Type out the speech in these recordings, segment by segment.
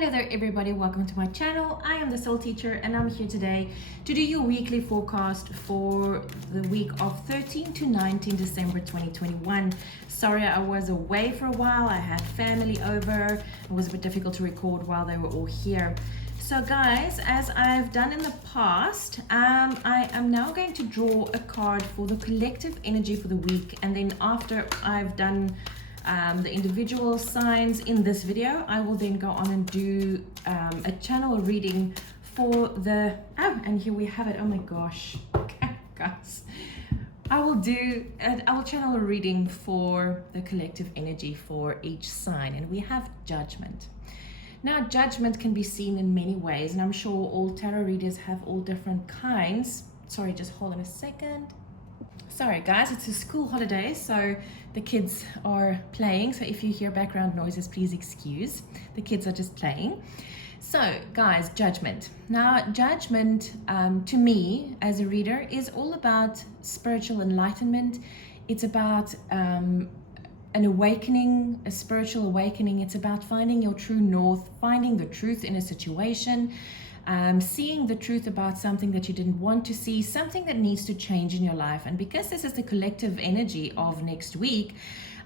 Hello there everybody, welcome to my channel. I am the Soul Teacher and I'm here today to do your weekly forecast for the week of 13 to 19 December 2021. Sorry I was away for a while, I had family over. It was a bit difficult to record while they were all here. So guys, as I've done in the past, I am now going to draw a card for the collective energy for the week, and then after I've done the individual signs in this video, I will then go on and do a channel reading for the and here we have it. Oh my gosh, okay, guys, I will channel a reading for the collective energy for each sign, and we have judgment. Now judgment can be seen in many ways, and I'm sure all tarot readers have all different kinds. Sorry, just hold on a second. Sorry guys, it's a school holiday, so the kids are playing, so if you hear background noises, please excuse. The kids are just playing. So guys, judgment. Now judgment, to me as a reader, is all about spiritual enlightenment. It's about an awakening, a spiritual awakening. It's about finding your true north, finding the truth in a situation, seeing the truth about something that you didn't want to see, something that needs to change in your life. And because this is the collective energy of next week,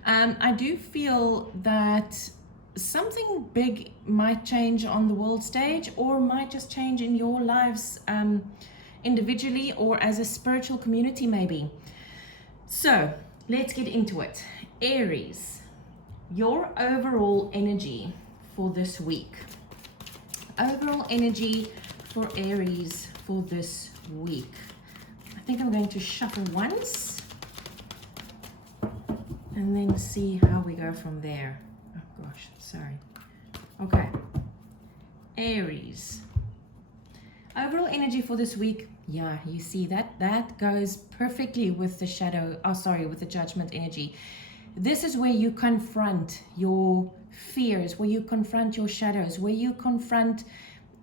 I do feel that something big might change on the world stage, or might just change in your lives individually or as a spiritual community maybe. So let's get into it. Aries, your overall energy for this week. Overall energy for Aries for this week. I think I'm going to shuffle once and then see how we go from there. Oh gosh, sorry. Okay, Aries. Overall energy for this week. Yeah, you see that goes perfectly with the shadow, with the judgment energy. This is where you confront your fears, where you confront your shadows, where you confront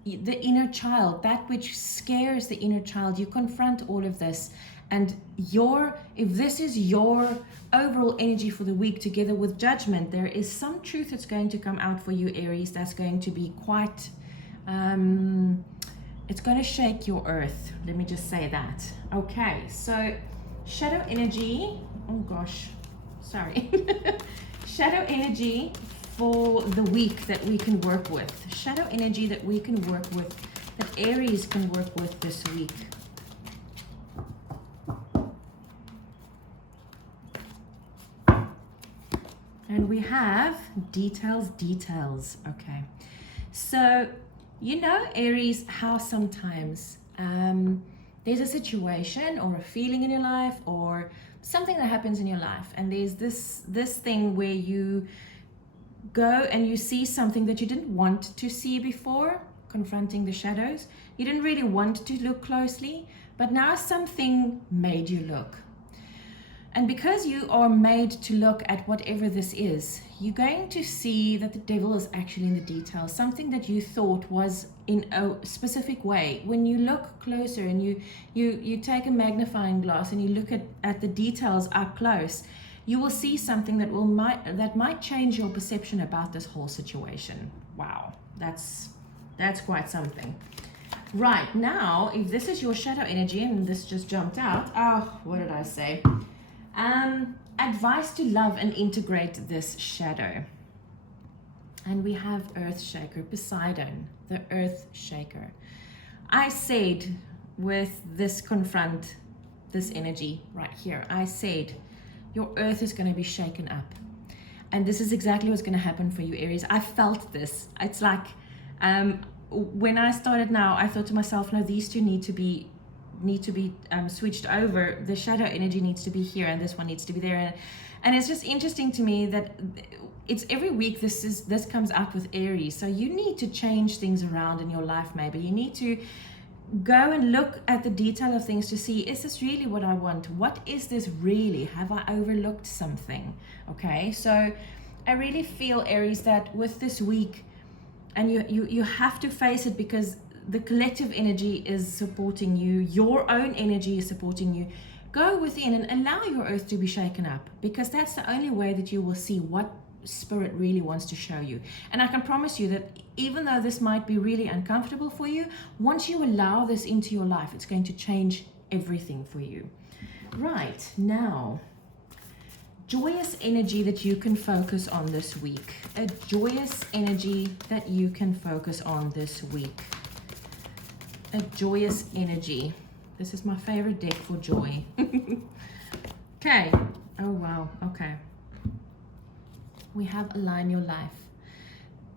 the inner child, that which scares the inner child. You confront all of this, and if this is your overall energy for the week together with judgment, there is some truth that's going to come out for you, Aries, that's going to be quite it's going to shake your earth, let me just say that. Okay, so shadow energy, oh gosh, sorry. Shadow energy for the week that we can work with. Shadow energy that we can work with, that Aries can work with this week. And we have details. Okay, so you know, Aries, how sometimes there's a situation or a feeling in your life or something that happens in your life, and there's this thing where you go and you see something that you didn't want to see before, confronting the shadows. You didn't really want to look closely, but now something made you look. And because you are made to look at whatever this is, you're going to see that the devil is actually in the details. Something that you thought was in a specific way, when you look closer and you take a magnifying glass and you look at the details up close, you will see something that might change your perception about this whole situation. Wow, that's quite something. Right, now, if this is your shadow energy, and this just jumped out, oh, what did I say? Advice to love and integrate this shadow. And we have Earth Shaker, Poseidon, the Earth Shaker. I said with this confront, this energy right here, I said your earth is going to be shaken up. And this is exactly what's going to happen for you, Aries. I felt this. It's like when I started now, I thought to myself, no, these two need to be switched over. The shadow energy needs to be here and this one needs to be there, and it's just interesting to me that it's every week this comes up with Aries. So you need to change things around in your life. Maybe you need to go and look at the detail of things to see, is this really what I want? What is this really? Have I overlooked something? Okay, so I really feel, Aries, that with this week, and you have to face it, because the collective energy is supporting you, your own energy is supporting you. Go within and allow your earth to be shaken up, because that's the only way that you will see what Spirit really wants to show you. And I can promise you that even though this might be really uncomfortable for you, once you allow this into your life, it's going to change everything for you. Right, now, joyous energy that you can focus on this week. A joyous energy that you can focus on this week. A joyous energy. This is my favorite deck for joy. Okay. Oh, wow. Okay. We have align your life.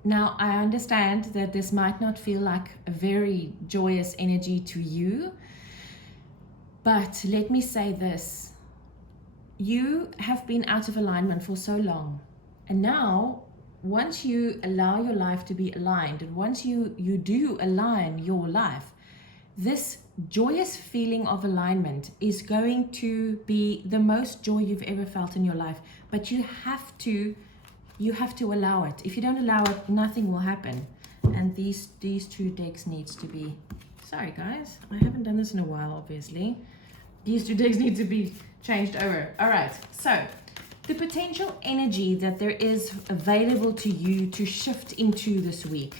Now, I understand that this might not feel like a very joyous energy to you, but let me say this. You have been out of alignment for so long. And now, once you allow your life to be aligned, and once you do align your life, this joyous feeling of alignment is going to be the most joy you've ever felt in your life. But you have to allow it. If you don't allow it, nothing will happen. And these two decks needs to be, sorry guys, I haven't done this in a while, obviously. These two decks need to be changed over. All right, so the potential energy that there is available to you to shift into this week.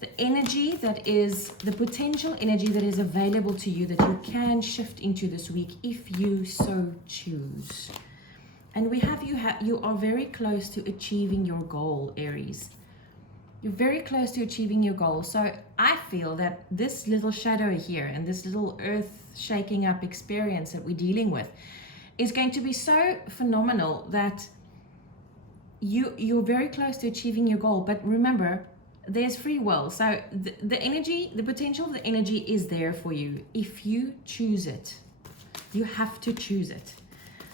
The energy that is, the potential energy that is available to you that you can shift into this week if you so choose. And we have you are very close to achieving your goal, Aries. You're very close to achieving your goal. So I feel that this little shadow here and this little earth shaking up experience that we're dealing with is going to be so phenomenal that you're very close to achieving your goal. But remember, there's free will. So the energy, the potential of the energy is there for you if you choose it. You have to choose it.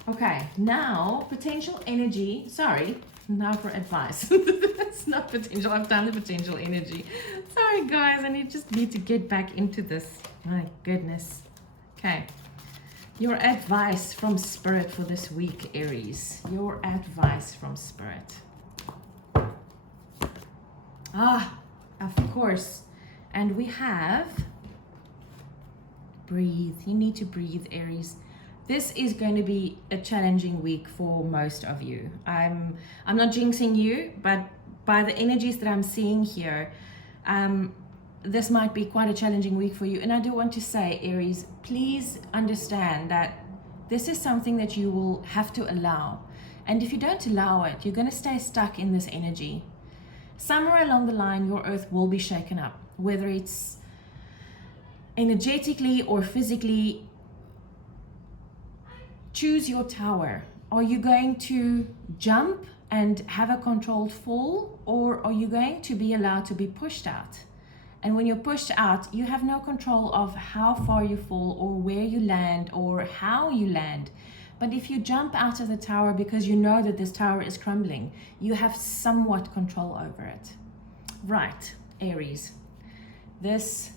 Okay, now potential energy, sorry, now for advice. It's not potential, I've done the potential energy. Sorry guys, I just need to get back into this. My goodness. Okay, your advice from Spirit for this week, Aries. Your advice from Spirit. Ah, of course. And we have, breathe. You need to breathe, Aries. This is going to be a challenging week for most of you. I'm not jinxing you, but by the energies that I'm seeing here, this might be quite a challenging week for you. And I do want to say, Aries, please understand that this is something that you will have to allow. And if you don't allow it, you're going to stay stuck in this energy. Somewhere along the line, your earth will be shaken up, whether it's energetically or physically. Choose your tower. Are you going to jump and have a controlled fall, or are you going to be allowed to be pushed out? And when you're pushed out, you have no control of how far you fall or where you land or how you land. But if you jump out of the tower because you know that this tower is crumbling, you have somewhat control over it. Right, Aries, this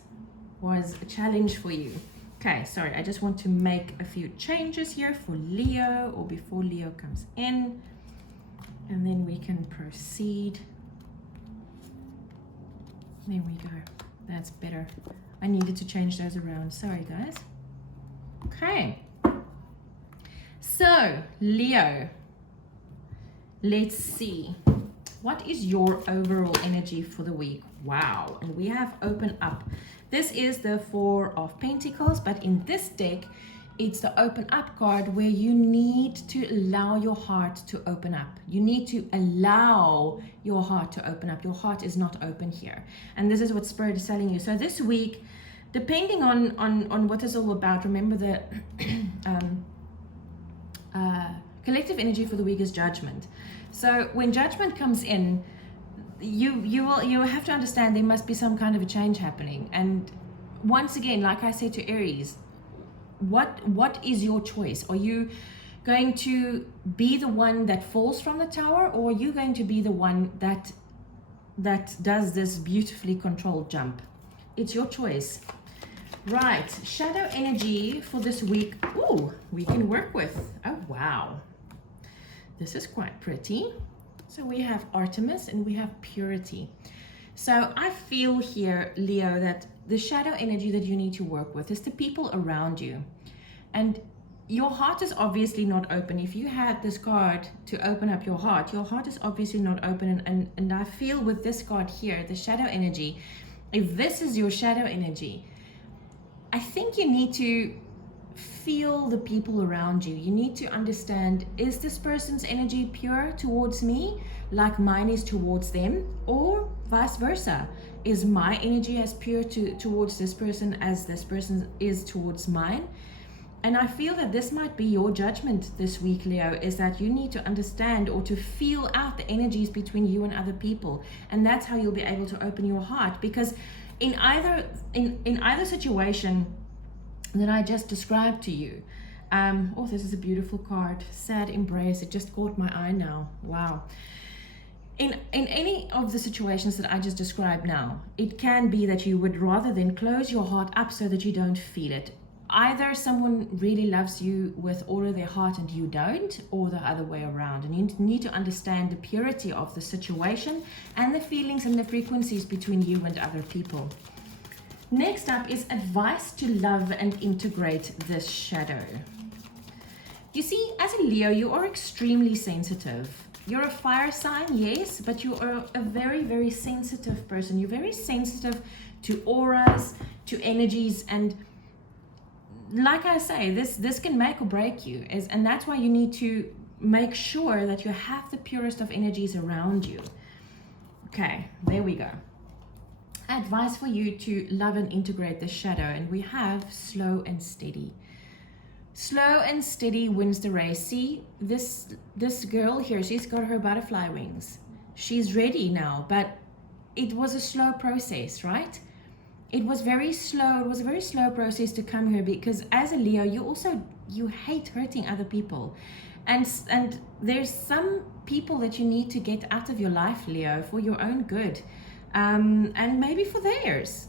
was a challenge for you. Okay, sorry, I just want to make a few changes here for Leo, or before Leo comes in, and then we can proceed. There we go. That's better. I needed to change those around. Sorry, guys. Okay. So, Leo, let's see. What is your overall energy for the week? Wow. And we have open up. This is the Four of Pentacles, but in this deck, it's the open up card where you need to allow your heart to open up. You need to allow your heart to open up. Your heart is not open here. And this is what Spirit is telling you. So this week, depending on what it's all about, remember the collective energy for the week is judgment. So when judgment comes in, you have to understand there must be some kind of a change happening. And once again, like I said to Aries, what is your choice? Are you going to be the one that falls from the tower, or are you going to be the one that does this beautifully controlled jump? It's your choice. Right, shadow energy for this week. Ooh, we can work with. Oh wow, this is quite pretty. So we have Artemis and we have Purity. So I feel here, Leo, that the shadow energy that you need to work with is the people around you. And your heart is obviously not open. If you had this card to open up your heart is obviously not open. And I feel with this card here, the shadow energy, if this is your shadow energy, I think you need to feel the people around you. You need to understand, is this person's energy pure towards me like mine is towards them, or vice versa? Is my energy as pure towards this person as this person is towards mine? And I feel that this might be your judgment this week, Leo, is that you need to understand or to feel out the energies between you and other people. And that's how you'll be able to open your heart. Because in either situation that I just described to you, oh, this is a beautiful card, Sad Embrace. It just caught my eye now. Wow. In any of the situations that I just described now, it can be that you would rather than close your heart up so that you don't feel it. Either someone really loves you with all of their heart and you don't, or the other way around. And you need to understand the purity of the situation and the feelings and the frequencies between you and other people. Next up is advice to love and integrate this shadow. You see, as a Leo, you are extremely sensitive. You're a fire sign, yes, but you are a very, very sensitive person. You're very sensitive to auras, to energies, and like I say, this can make or break you, and that's why you need to make sure that you have the purest of energies around you. Okay, there we go. Advice for you to love and integrate the shadow, and we have slow and steady. Slow and steady wins the race. See, this girl here, she's got her butterfly wings. She's ready now, but it was a slow process, right? It was very slow. It was a very slow process to come here, because as a Leo, you hate hurting other people. And there's some people that you need to get out of your life, Leo, for your own good. And maybe for theirs.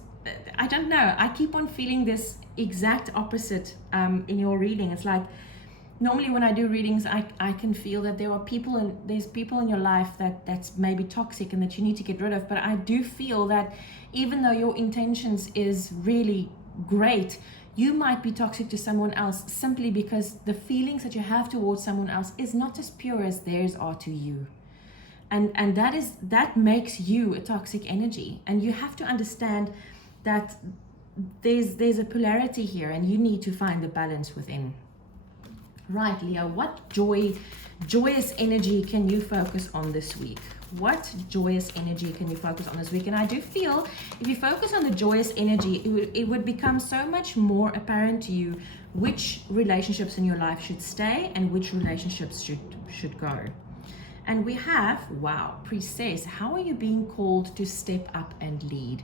I don't know. I keep on feeling this exact opposite in your reading. It's like, normally when I do readings, I can feel that there's people in your life that's maybe toxic and that you need to get rid of. But I do feel that even though your intentions is really great, you might be toxic to someone else simply because the feelings that you have towards someone else is not as pure as theirs are to you. And that makes you a toxic energy. And you have to understand that there's a polarity here, and you need to find the balance within. Right, Leo, what joyous energy can you focus on this week? What joyous energy can you focus on this week? And I do feel if you focus on the joyous energy, it would become so much more apparent to you which relationships in your life should stay and which relationships should go. And we have, wow, Priestess, how are you being called to step up and lead?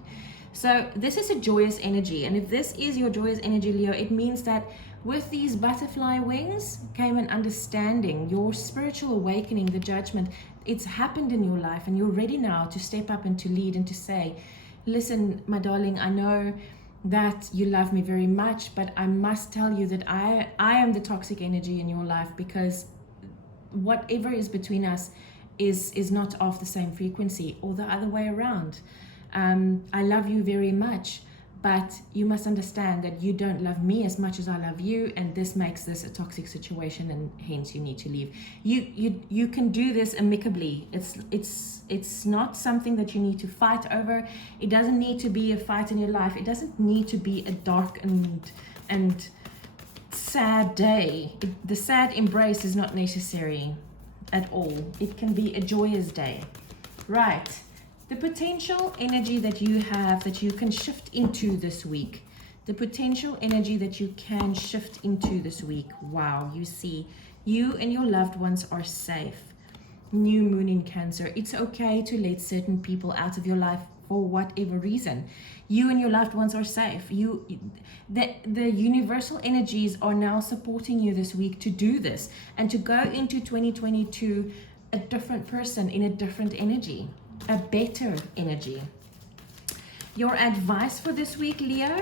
So this is a joyous energy. And if this is your joyous energy, Leo, it means that with these butterfly wings came an understanding, your spiritual awakening, the judgment. It's happened in your life, and you're ready now to step up and to lead and to say, listen, my darling, I know that you love me very much, but I must tell you that I am the toxic energy in your life, because whatever is between us is not of the same frequency, or the other way around. I love you very much, but you must understand that you don't love me as much as I love you, and this makes this a toxic situation, and hence you need to leave. You can do this amicably. It's not something that you need to fight over. It doesn't need to be a fight in your life. It doesn't need to be a dark and sad day. The sad embrace is not necessary at all. It can be a joyous day. Right. The potential energy that you have that you can shift into this week. The potential energy that you can shift into this week. Wow, you see, you and your loved ones are safe. New moon in Cancer. It's okay to let certain people out of your life for whatever reason. You and your loved ones are safe. The universal energies are now supporting you this week to do this and to go into 2022 a different person in a different energy. A better energy. Your advice for this week, Leo?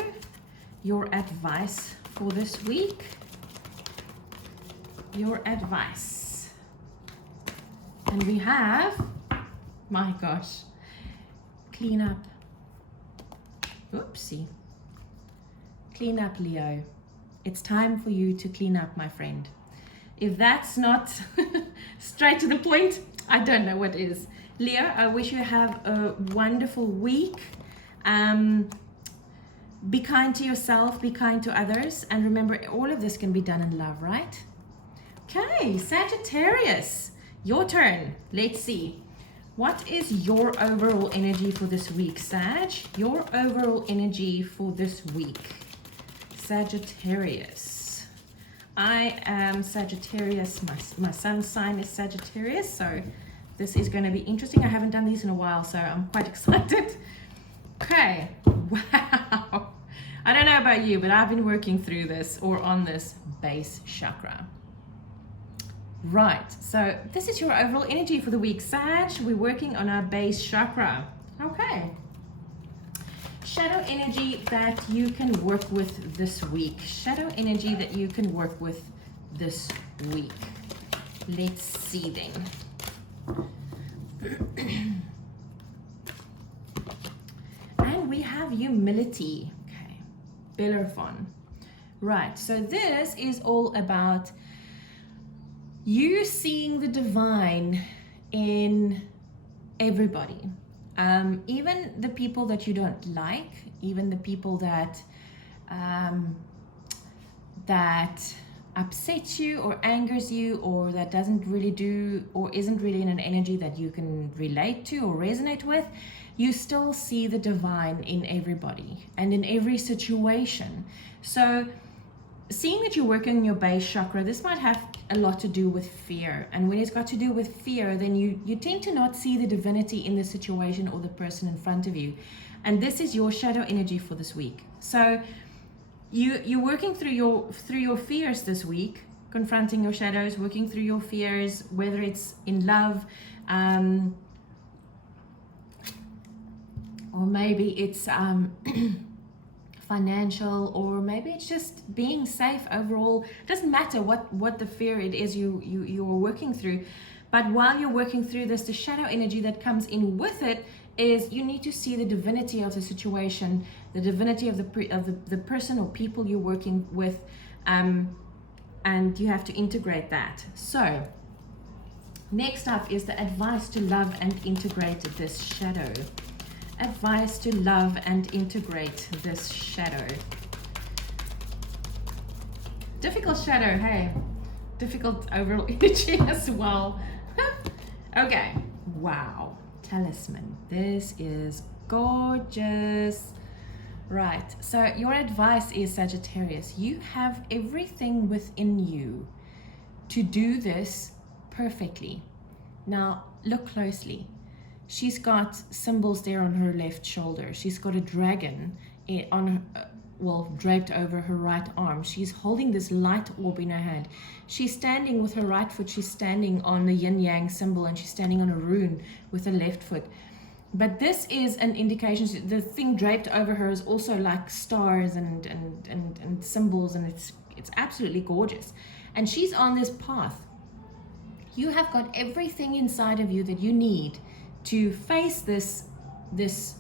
Your advice for this week? Your advice. And we have, my gosh, clean up. Oopsie. Clean up, Leo. It's time for you to clean up, my friend. If that's not straight to the point, I don't know what is. Leo, I wish you have a wonderful week. Be kind to yourself, be kind to others, and remember, all of this can be done in love, right? Okay, Sagittarius, your turn. Let's see. What is your overall energy for this week, Sag? Your overall energy for this week. Sagittarius. I am Sagittarius. My sun's sign is Sagittarius, so this is going to be interesting. I haven't done these in a while, so I'm quite excited. Okay, wow. I don't know about you, but I've been working through this or on this base chakra. Right, so this is your overall energy for the week, Sag. We're working on our base chakra. Okay. Shadow energy that you can work with this week. Shadow energy that you can work with this week. Let's see then. And we have humility. Okay, Bellerophon. Right, so this is all about you seeing the divine in everybody. Even the people that you don't like, even the people that that upsets you or angers you, or that doesn't really do or isn't really in an energy that you can relate to or resonate with, you still see the divine in everybody and in every situation. So seeing that you're working on your base chakra, this might have a lot to do with fear. And when it's got to do with fear, then you tend to not see the divinity in the situation or the person in front of you. And this is your shadow energy for this week. So you're working through your fears this week, confronting your shadows, working through your fears, whether it's in love, or maybe it's financial, or maybe it's just being safe overall. It doesn't matter what the fear it is you're working through, but while you're working through this, the shadow energy that comes in with it is you need to see the divinity of the situation, the divinity of the person or people you're working with, and you have to integrate that. So next up is the advice to love and integrate this shadow. Advice to love and integrate this shadow. Difficult shadow, hey. Difficult overall energy as well. Okay, wow. Talisman. This is gorgeous. Right, so your advice is, Sagittarius, you have everything within you to do this perfectly. Now, look closely. She's got symbols there on her left shoulder. She's got a dragon draped over her right arm. She's holding this light orb in her hand. She's standing with her right foot. She's standing on the yin-yang symbol, and she's standing on a rune with her left foot. But this is an indication. The thing draped over her is also like stars and symbols, and it's absolutely gorgeous. And she's on this path. You have got everything inside of you that you need to face this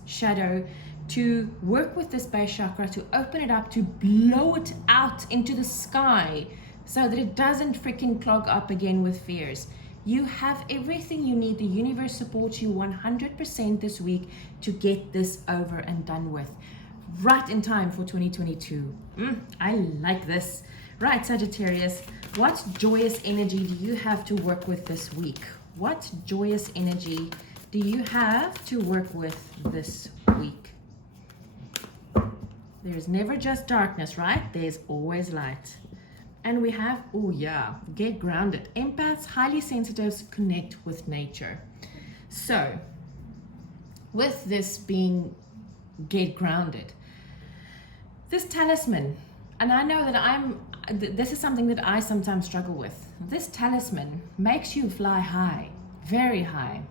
shadow, to work with this base chakra, to open it up, to blow it out into the sky so that it doesn't freaking clog up again with fears. You have everything you need. The universe supports you 100% this week to get this over and done with. Right in time for 2022. I like this. Right, Sagittarius, what joyous energy do you have to work with this week? What joyous energy do you have to work with this week? There's never just darkness, right? There's always light. And we have, oh yeah, get grounded. Empaths, highly sensitives, connect with nature. So, with this being get grounded, this talisman, and I know that this is something that I sometimes struggle with. This talisman makes you fly high, very high.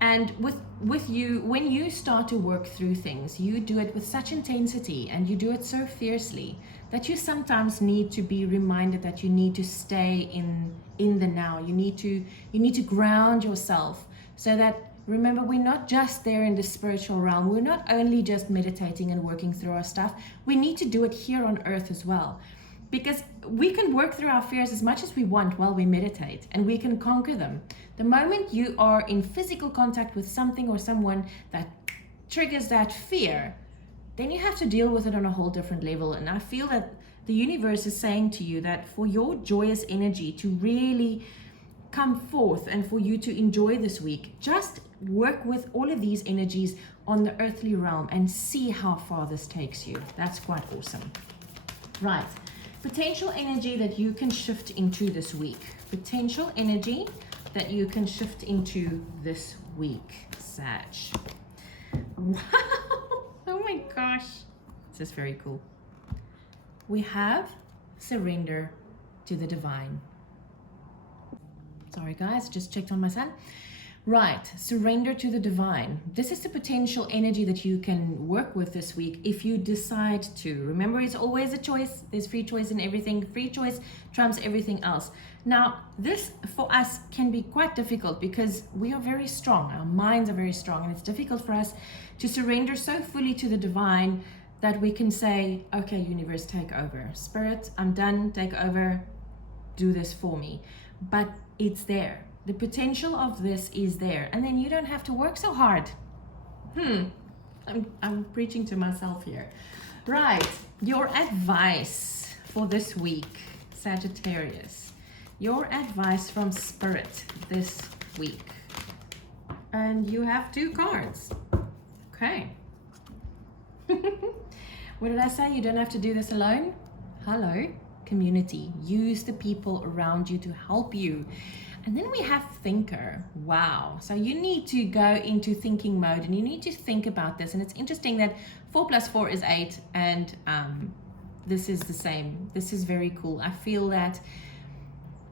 And with you, when you start to work through things, you do it with such intensity and you do it so fiercely that you sometimes need to be reminded that you need to stay in the now. You need to ground yourself so that, remember, we're not just there in the spiritual realm. We're not only just meditating and working through our stuff. We need to do it here on earth as well. because we can work through our fears as much as we want while we meditate, and we can conquer them. The moment you are in physical contact with something or someone that triggers that fear, then you have to deal with it on a whole different level. And I feel that the universe is saying to you that for your joyous energy to really come forth and for you to enjoy this week, just work with all of these energies on the earthly realm and see how far this takes you. That's quite awesome. Right. Potential energy that you can shift into this week. Potential energy that you can shift into this week, Sag. Wow. Oh my gosh. This is very cool. We have surrender to the divine. Sorry guys, just checked on my son. Right, surrender to the divine. This is the potential energy that you can work with this week if you decide to. Remember, it's always a choice. There's free choice in everything. Free choice trumps everything else. Now, this for us can be quite difficult because we are very strong. Our minds are very strong, and it's difficult for us to surrender so fully to the divine that we can say, okay, universe, take over. Spirit, I'm done, take over, do this for me. But it's there. The potential of this is there, and then you don't have to work so hard. I'm preaching to myself here. Right, your advice for this week, Sagittarius. Your advice from Spirit this week. And you have 2 cards. Okay. What did I say? You don't have to do this alone. Hello, community. Use the people around you to help you. And then we have thinker. Wow. So you need to go into thinking mode and you need to think about this. And it's interesting that 4 + 4 is 8, and this is the same. This is very cool. I feel that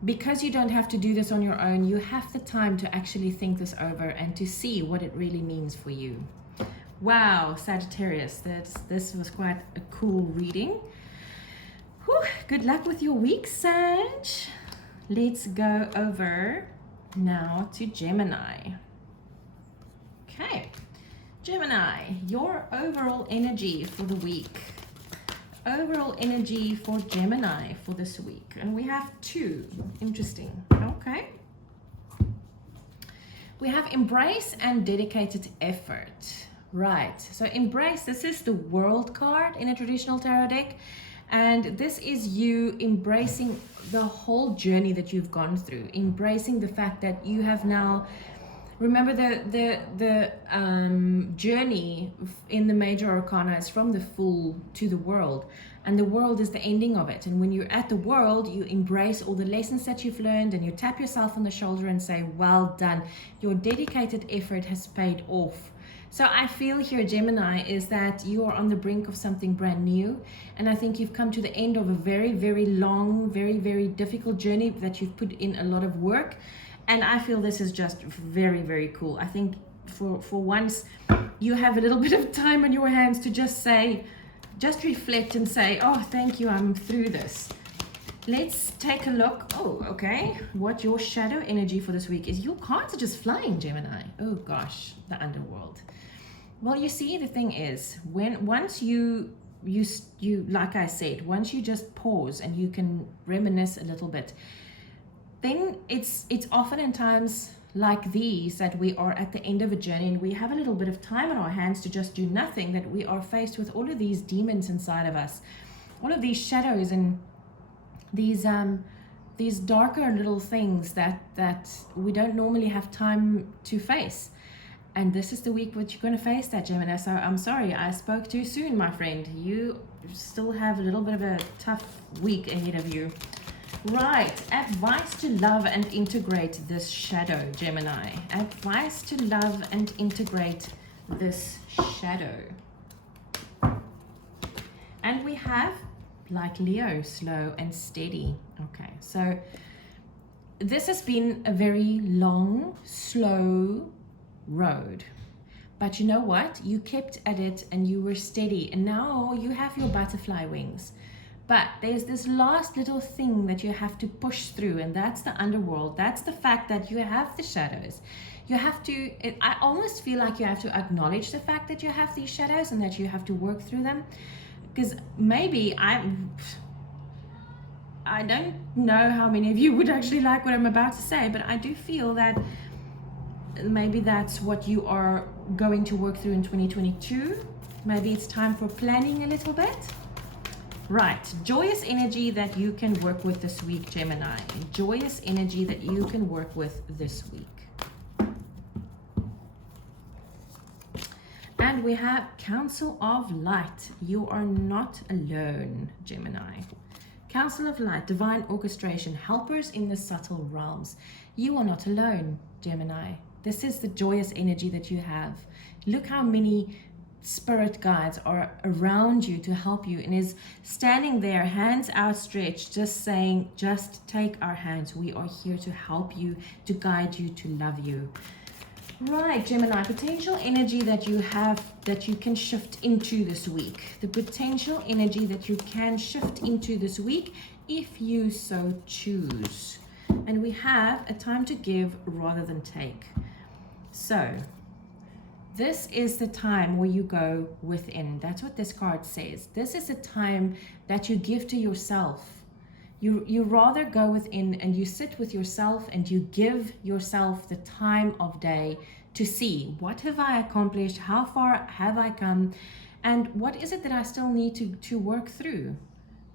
because you don't have to do this on your own, you have the time to actually think this over and to see what it really means for you. Wow, Sagittarius, this was quite a cool reading. Whew, good luck with your week, Sag. Let's go over now to Gemini. Okay, Gemini, your overall energy for the week. Overall energy for Gemini for this week. And we have 2. Interesting. Okay. We have embrace and dedicated effort. Right. So embrace, this is the World card in a traditional tarot deck. And this is you embracing the whole journey that you've gone through, embracing the fact that you have now, remember the journey in the major arcana is from the Fool to the World, and the World is the ending of it. And when you're at the World, you embrace all the lessons that you've learned and you tap yourself on the shoulder and say, well done, your dedicated effort has paid off. So I feel here, Gemini, is that you are on the brink of something brand new. And I think you've come to the end of a very, very long, very, very difficult journey that you've put in a lot of work. And I feel this is just very, very cool. I think for once you have a little bit of time on your hands to just say, just reflect and say, oh, thank you, I'm through this. Let's take a look. Oh, okay. What your shadow energy for this week is. Your cards are just flying, Gemini. Oh gosh, the underworld. Well, you see, the thing is, once you like I said, once you just pause and you can reminisce a little bit, then it's often in times like these that we are at the end of a journey and we have a little bit of time on our hands to just do nothing, that we are faced with all of these demons inside of us, all of these shadows and these darker little things that we don't normally have time to face. And this is the week which you're going to face that, Gemini. So I'm sorry, I spoke too soon, my friend. You still have a little bit of a tough week ahead of you. Right, advice to love and integrate this shadow, Gemini. Advice to love and integrate this shadow. And we have, like Leo, slow and steady. Okay, so this has been a very long, slow road. But you know what? You kept at it and you were steady. And now you have your butterfly wings. But there's this last little thing that you have to push through, and that's the underworld. That's the fact that you have the shadows. You have to, I almost feel like you have to acknowledge the fact that you have these shadows and that you have to work through them. Because maybe I don't know how many of you would actually like what I'm about to say, but I do feel that maybe that's what you are going to work through in 2022. Maybe it's time for planning a little bit. Right, joyous energy that you can work with this week, Gemini. Joyous energy that you can work with this week. And we have Council of Light. You are not alone, Gemini. Council of Light, divine orchestration, helpers in the subtle realms. You are not alone, Gemini. This is the joyous energy that you have. Look how many spirit guides are around you to help you, and is standing there, hands outstretched, just saying, just take our hands. We are here to help you, to guide you, to love you. Right, Gemini, potential energy that you have that you can shift into this week. The potential energy that you can shift into this week if you so choose. And we have a time to give rather than take. So this is the time where you go within. That's what this card says. This is the time that you give to yourself. You rather go within and you sit with yourself and you give yourself the time of day to see, what have I accomplished? How far have I come? And what is it that I still need to work through?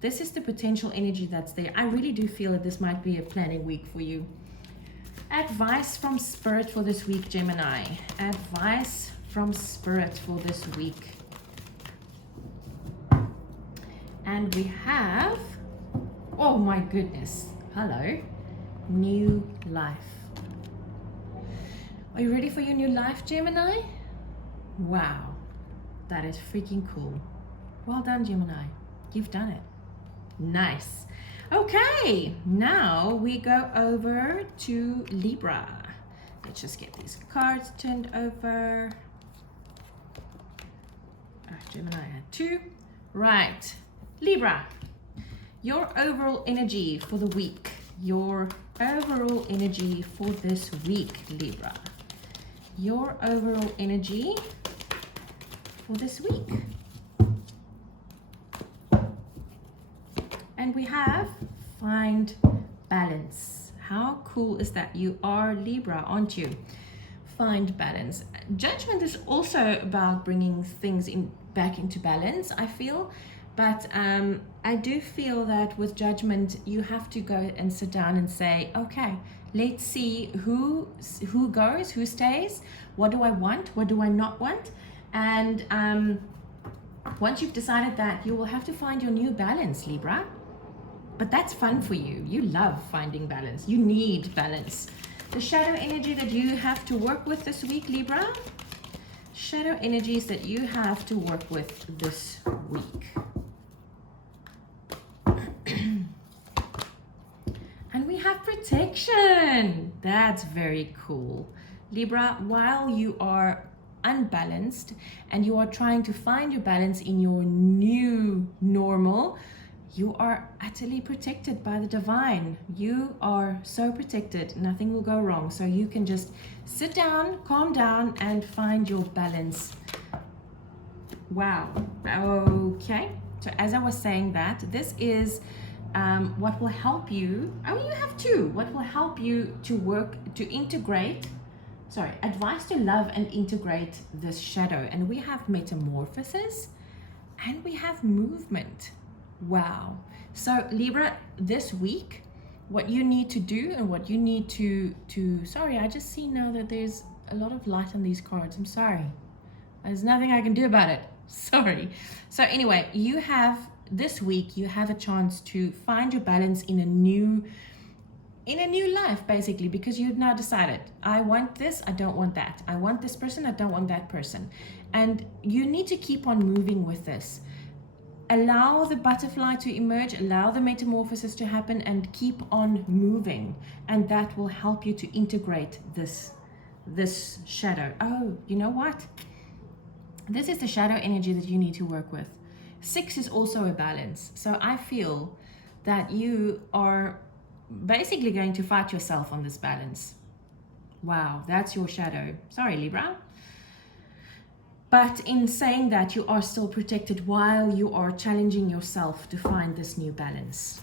This is the potential energy that's there. I really do feel that this might be a planning week for you. Advice from Spirit for this week, Gemini. Advice from Spirit for this week. And we have, oh my goodness, hello, new life. Are you ready for your new life, Gemini? Wow, that is freaking cool. Well done, Gemini. You've done it. Nice. Okay, now we go over to Libra. Let's just get these cards turned over. Gemini had two. Right, Libra. Your overall energy for the week. Your overall energy for this week, Libra. Your overall energy for this week. And we have find balance. How cool is that? You are Libra, aren't you? Find balance. Judgment is also about bringing things back into balance, I feel. But I do feel that with judgment, you have to go and sit down and say, okay, let's see who goes, who stays, what do I want, what do I not want? And once you've decided that, you will have to find your new balance, Libra. But that's fun for you. You love finding balance. You need balance. The shadow energy that you have to work with this week, Libra. Shadow energies that you have to work with this week. And we have protection. That's very cool. Libra, while you are unbalanced and you are trying to find your balance in your new normal, you are utterly protected by the divine. You are so protected, nothing will go wrong. So you can just sit down, calm down, and find your balance. Wow. Okay. So as I was saying that, this is what will help you. Oh, you have two. What will help you to work, to integrate, advice to love and integrate this shadow. And we have metamorphosis and we have movement. Wow. So Libra, this week, what you need to do and what you need to sorry, I just see now that there's a lot of light on these cards. I'm sorry. There's nothing I can do about it. Sorry. So anyway, you have this week, you have a chance to find your balance in a new life, basically, because you've now decided, I want this, I don't want that. I want this person, I don't want that person. And you need to keep on moving with this. Allow the butterfly to emerge, allow the metamorphosis to happen, and keep on moving. And that will help you to integrate this shadow. Oh, you know what? This is the shadow energy that you need to work with. 6 is also a balance. So I feel that you are basically going to fight yourself on this balance. Wow, that's your shadow. Sorry, Libra. But in saying that, you are still protected while you are challenging yourself to find this new balance.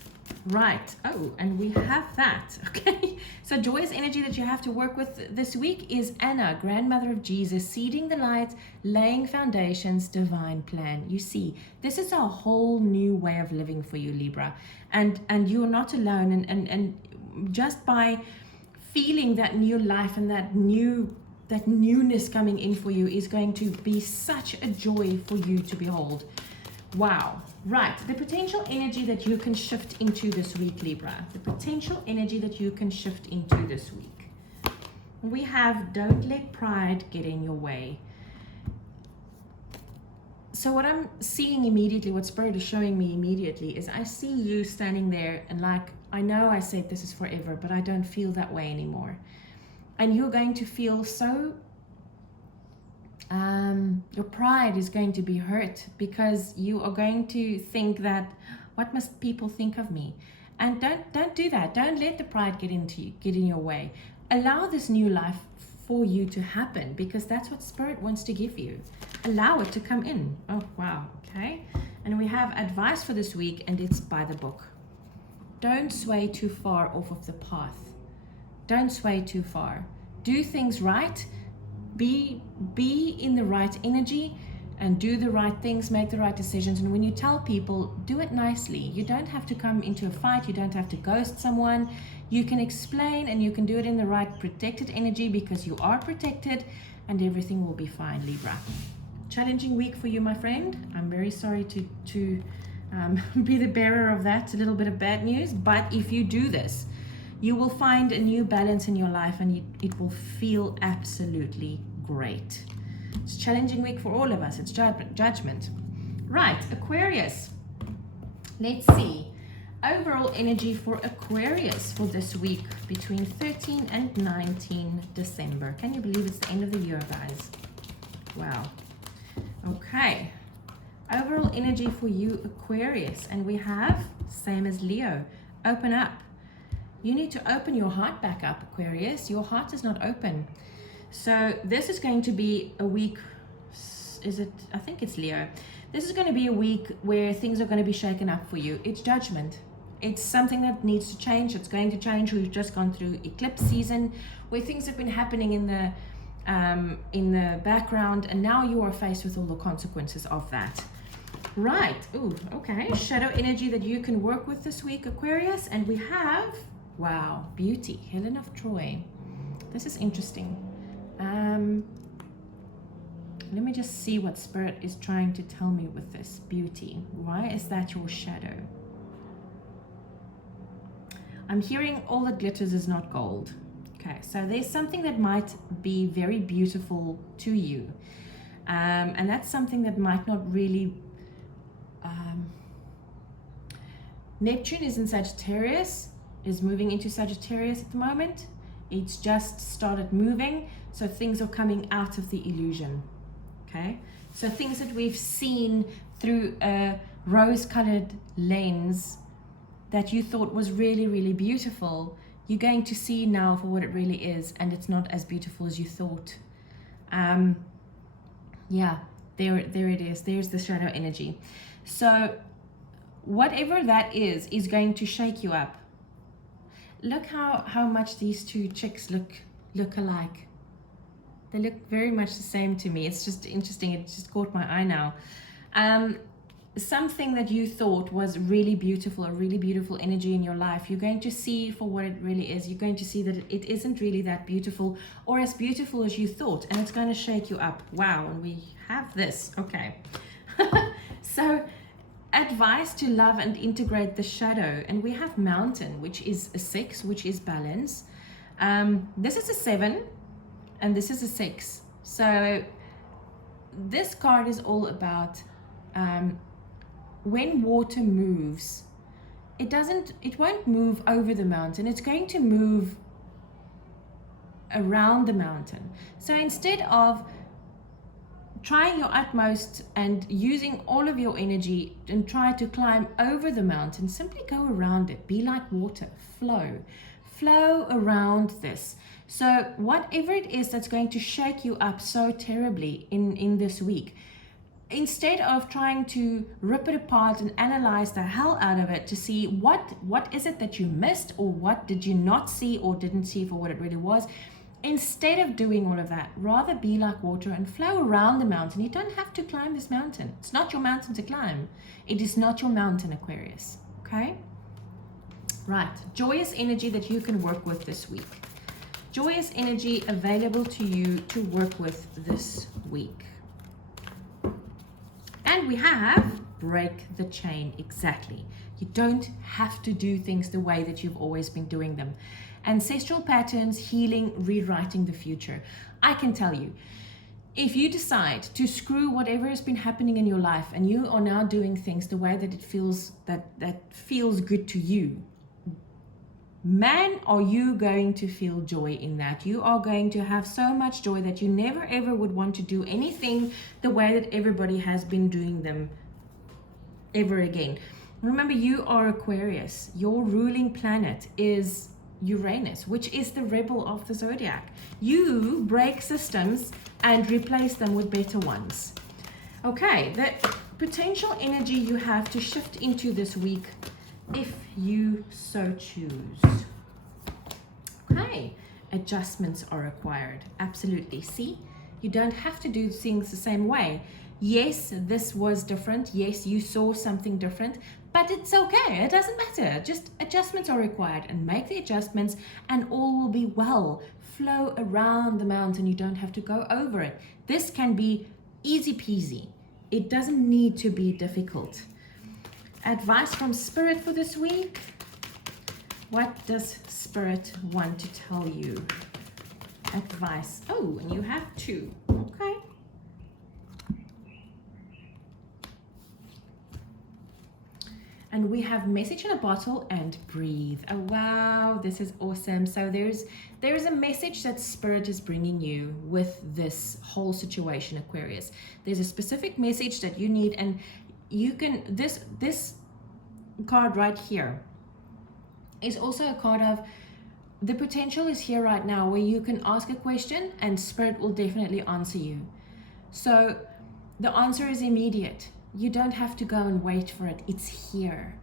Right. Oh, and we have that. Okay. So joyous energy that you have to work with this week is Anna, grandmother of Jesus, seeding the light, laying foundations, divine plan. You see, this is a whole new way of living for you, Libra. And you're not alone. And just by feeling that new life and that newness coming in for you is going to be such a joy for you to behold. Wow. Right. The potential energy that you can shift into this week, Libra. The potential energy that you can shift into this week. We have don't let pride get in your way. So what I'm seeing immediately, what Spirit is showing me immediately, is I see you standing there and like, I know I said this is forever, but I don't feel that way anymore. And you're going to feel so your pride is going to be hurt because you are going to think that, what must people think of me? And don't do that. Don't let the pride get in your way. Allow this new life for you to happen, because that's what Spirit wants to give you. Allow it to come in. Oh, wow. Okay. And we have advice for this week, and it's by the book. Don't sway too far off of the path. Don't sway too far. Do things right. Be in the right energy and do the right things, make the right decisions. And when you tell people, do it nicely. You don't have to come into a fight. You don't have to ghost someone. You can explain, and you can do it in the right protected energy, because you are protected, and everything will be fine, Libra. Challenging week for you, my friend. I'm very sorry to be the bearer of that. A little bit of bad news. But if you do this, you will find a new balance in your life, and it will feel absolutely great. It's a challenging week for all of us. It's judgment. Right, Aquarius. Let's see. Overall energy for Aquarius for this week between 13 and 19 December. Can you believe it's the end of the year, guys? Wow. Okay. Overall energy for you, Aquarius. And we have, same as Leo, open up. You need to open your heart back up, Aquarius. Your heart is not open. So this is going to be a week, I think it's Leo. This is going to be a week where things are going to be shaken up for you. It's judgment. It's something that needs to change. It's going to change. We've just gone through eclipse season where things have been happening in the background, and now you are faced with all the consequences of that. Right. Ooh, okay. Shadow energy that you can work with this week, Aquarius. And we have, wow, beauty, Helen of Troy. This is interesting. Let me just see what Spirit is trying to tell me with this beauty. Why is that your shadow? I'm hearing all that glitters is not gold. Okay, so there's something that might be very beautiful to you. And that's something that might not really... Neptune is in Sagittarius, is moving into Sagittarius at the moment. It's just started moving, so things are coming out of the illusion. Okay, so things that we've seen through a rose-colored lens that you thought was really, really beautiful, you're going to see now for what it really is, and it's not as beautiful as you thought. Yeah, there it is. There's the shadow energy. So whatever that is going to shake you up. Look how much these two chicks look alike. They look very much the same to me. It's just interesting. It just caught my eye now. Something that you thought was really beautiful, a really beautiful energy in your life, you're going to see for what it really is. You're going to see that it isn't really that beautiful or as beautiful as you thought, and it's going to shake you up. Wow, and we have this. Okay. So advice to love and integrate the shadow. And we have mountain, which is a 6, which is balance. This is a 7, and this is a 6. So this card is all about when water moves, it won't move over the mountain. It's going to move around the mountain. So instead of trying your utmost and using all of your energy and try to climb over the mountain, simply go around it. Be like water, flow around this. So whatever it is that's going to shake you up so terribly in this week, instead of trying to rip it apart and analyze the hell out of it to see what is it that you missed, or what did you not see or didn't see for what it really was, instead of doing all of that, rather be like water and flow around the mountain. You don't have to climb this mountain. It's not your mountain to climb. It is not your mountain, Aquarius. Okay? Right. Joyous energy that you can work with this week. Joyous energy available to you to work with this week. And we have break the chain. Exactly. You don't have to do things the way that you've always been doing them. Ancestral patterns, healing, rewriting the future. I can tell you, if you decide to screw whatever has been happening in your life and you are now doing things the way that it feels, that feels good to you, man, are you going to feel joy in that. You are going to have so much joy that you never ever would want to do anything the way that everybody has been doing them ever again. Remember, you are Aquarius. Your ruling planet is Uranus, which is the rebel of the zodiac. You break systems and replace them with better ones. Okay, the potential energy you have to shift into this week, if you so choose. Okay, adjustments are required. Absolutely. See, you don't have to do things the same way. Yes, this was different. Yes, you saw something different, but it's okay. It doesn't matter. Just adjustments are required, and make the adjustments and all will be well. Flow around the mountain. You don't have to go over it. This can be easy peasy. It doesn't need to be difficult. Advice from Spirit for this week. What does Spirit want to tell you? Advice. Oh, and you have two. Okay. And we have message in a bottle and breathe. Oh, wow, this is awesome. So there's a message that Spirit is bringing you with this whole situation, Aquarius. There's a specific message that you need, and you can, this card right here is also a card of the potential is here right now, where you can ask a question and Spirit will definitely answer you. So the answer is immediate. You don't have to go and wait for it. It's here.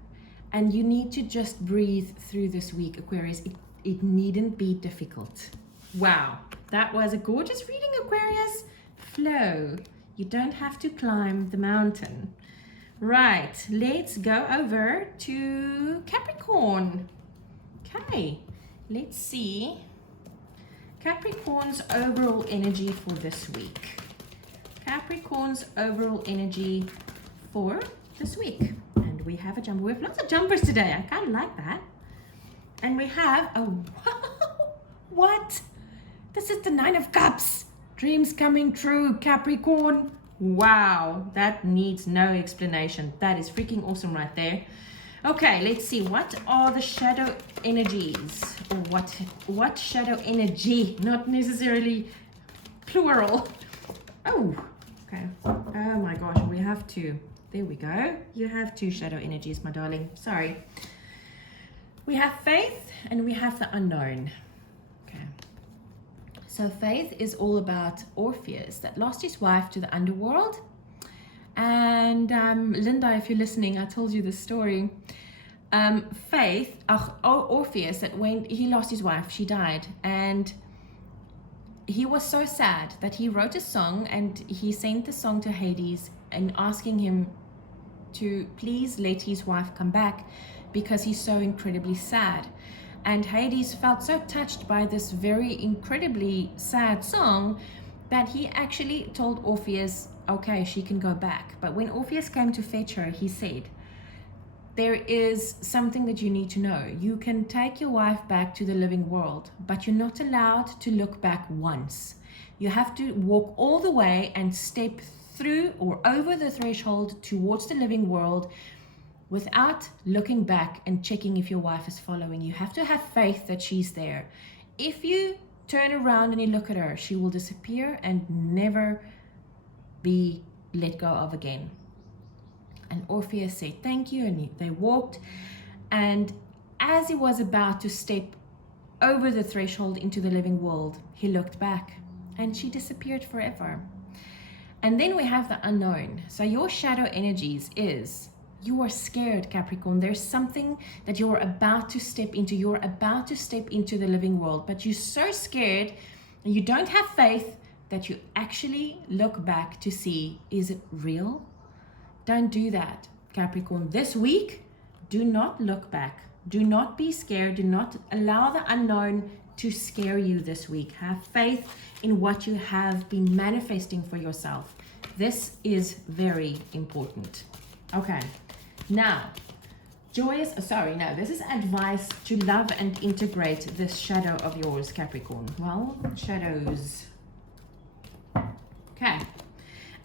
And you need to just breathe through this week, Aquarius. It needn't be difficult. Wow, that was a gorgeous reading, Aquarius. Flow. You don't have to climb the mountain. Right, let's go over to Capricorn. Okay, let's see Capricorn's overall energy for this week. Capricorn's overall energy for this week. And we have a jumper. We have lots of jumpers today. I kind of like that. And we have a wow. What? This is the 9 of Cups. Dreams coming true, Capricorn. Wow, that needs no explanation. That is freaking awesome right there. Okay, let's see. What are the shadow energies? Or what shadow energy? Not necessarily plural. Oh, okay. Oh my gosh, we have two. There we go. You have two shadow energies, my darling. Sorry. We have faith and we have the unknown. Okay. So faith is all about Orpheus that lost his wife to the underworld. And Linda, if you're listening, I told you this story. Orpheus, that when he lost his wife, she died. And he was so sad that he wrote a song, and he sent the song to Hades and asking him to please let his wife come back because he's so incredibly sad. And Hades felt so touched by this very incredibly sad song that he actually told Orpheus, okay, she can go back. But when Orpheus came to fetch her, he said, there is something that you need to know. You can take your wife back to the living world, but you're not allowed to look back once. You have to walk all the way and step through or over the threshold towards the living world without looking back and checking if your wife is following. You have to have faith that she's there. If you turn around and you look at her, she will disappear and never be let go of again. And Orpheus said thank you, and they walked, and as he was about to step over the threshold into the living world, he looked back and she disappeared forever. And then we have the unknown. So your shadow energies is, you are scared, Capricorn. There's something that you're about to step into. You're about to step into the living world, but you're so scared and you don't have faith that you actually look back to see, is it real? Don't do that, Capricorn. This week, do not look back. Do not be scared. Do not allow the unknown to scare you this week. Have faith in what you have been manifesting for yourself. This is very important. Okay, now, this is advice to love and integrate this shadow of yours, Capricorn. Well, shadows. Okay,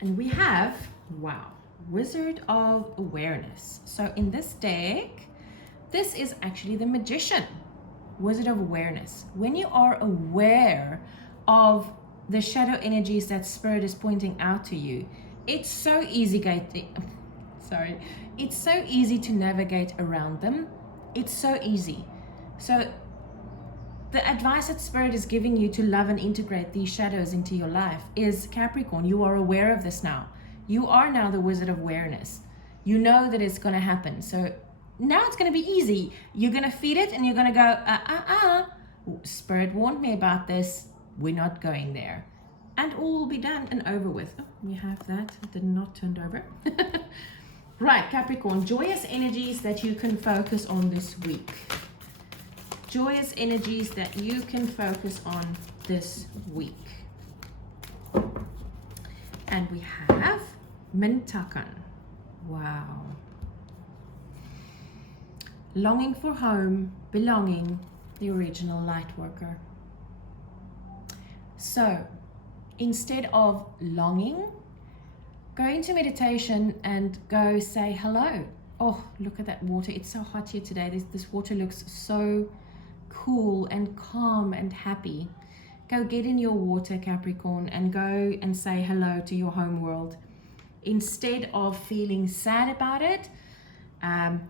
and we have, wow, Wizard of Awareness. So in this deck, this is actually the Magician, Wizard of Awareness. When you are aware of the shadow energies that Spirit is pointing out to you, it's so easy it's so easy to navigate around them. It's so easy. So the advice that Spirit is giving you to love and integrate these shadows into your life is, Capricorn, you are aware of this now. You are now the Wizard of Awareness. You know that it's going to happen. So now it's going to be easy. You're going to feed it and you're going to go, Spirit warned me about this. We're not going there. And all will be done and over with. Oh, we have that. It did not turn over. Right, Capricorn, joyous energies that you can focus on this week. Joyous energies that you can focus on this week. And we have Mintakan. Wow. Longing for home, belonging, the original light worker. So, instead of longing, go into meditation and go say hello. Oh, look at that water. It's so hot here today. This water looks so cool and calm and happy. Go get in your water, Capricorn, and go and say hello to your home world. Instead of feeling sad about it,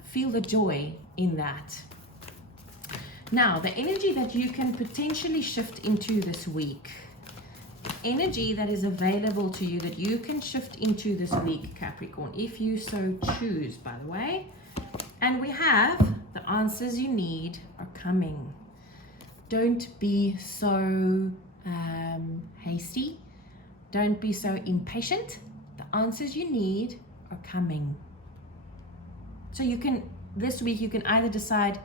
feel the joy in that. Now, the energy that you can potentially shift into this week, energy that is available to you that you can shift into this week, Capricorn, if you so choose, by the way. And we have the answers you need are coming. Don't be so hasty. Don't be so impatient. The answers you need are coming. So you can, this week, you can either decide,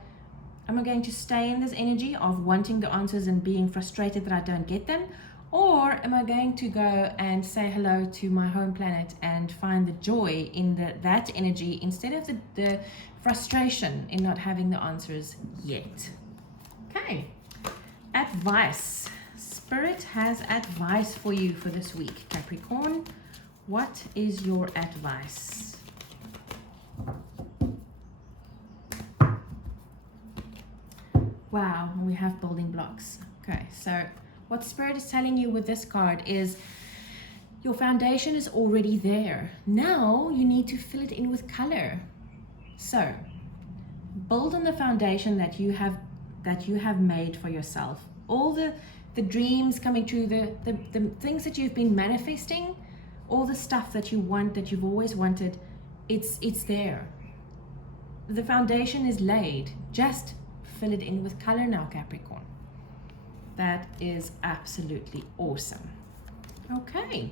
am I going to stay in this energy of wanting the answers and being frustrated that I don't get them? Or am I going to go and say hello to my home planet and find the joy in that energy instead of the frustration in not having the answers yet? Okay, advice. Spirit has advice for you for this week, Capricorn. What is your advice? Wow, we have building blocks. Okay, so what Spirit is telling you with this card is your foundation is already there. Now you need to fill it in with color. So build on the foundation that you have made for yourself. All the dreams coming true, the things that you've been manifesting, all the stuff that you want, that you've always wanted, it's there. The foundation is laid. Just fill it in with color now, Capricorn. That is absolutely awesome. Okay,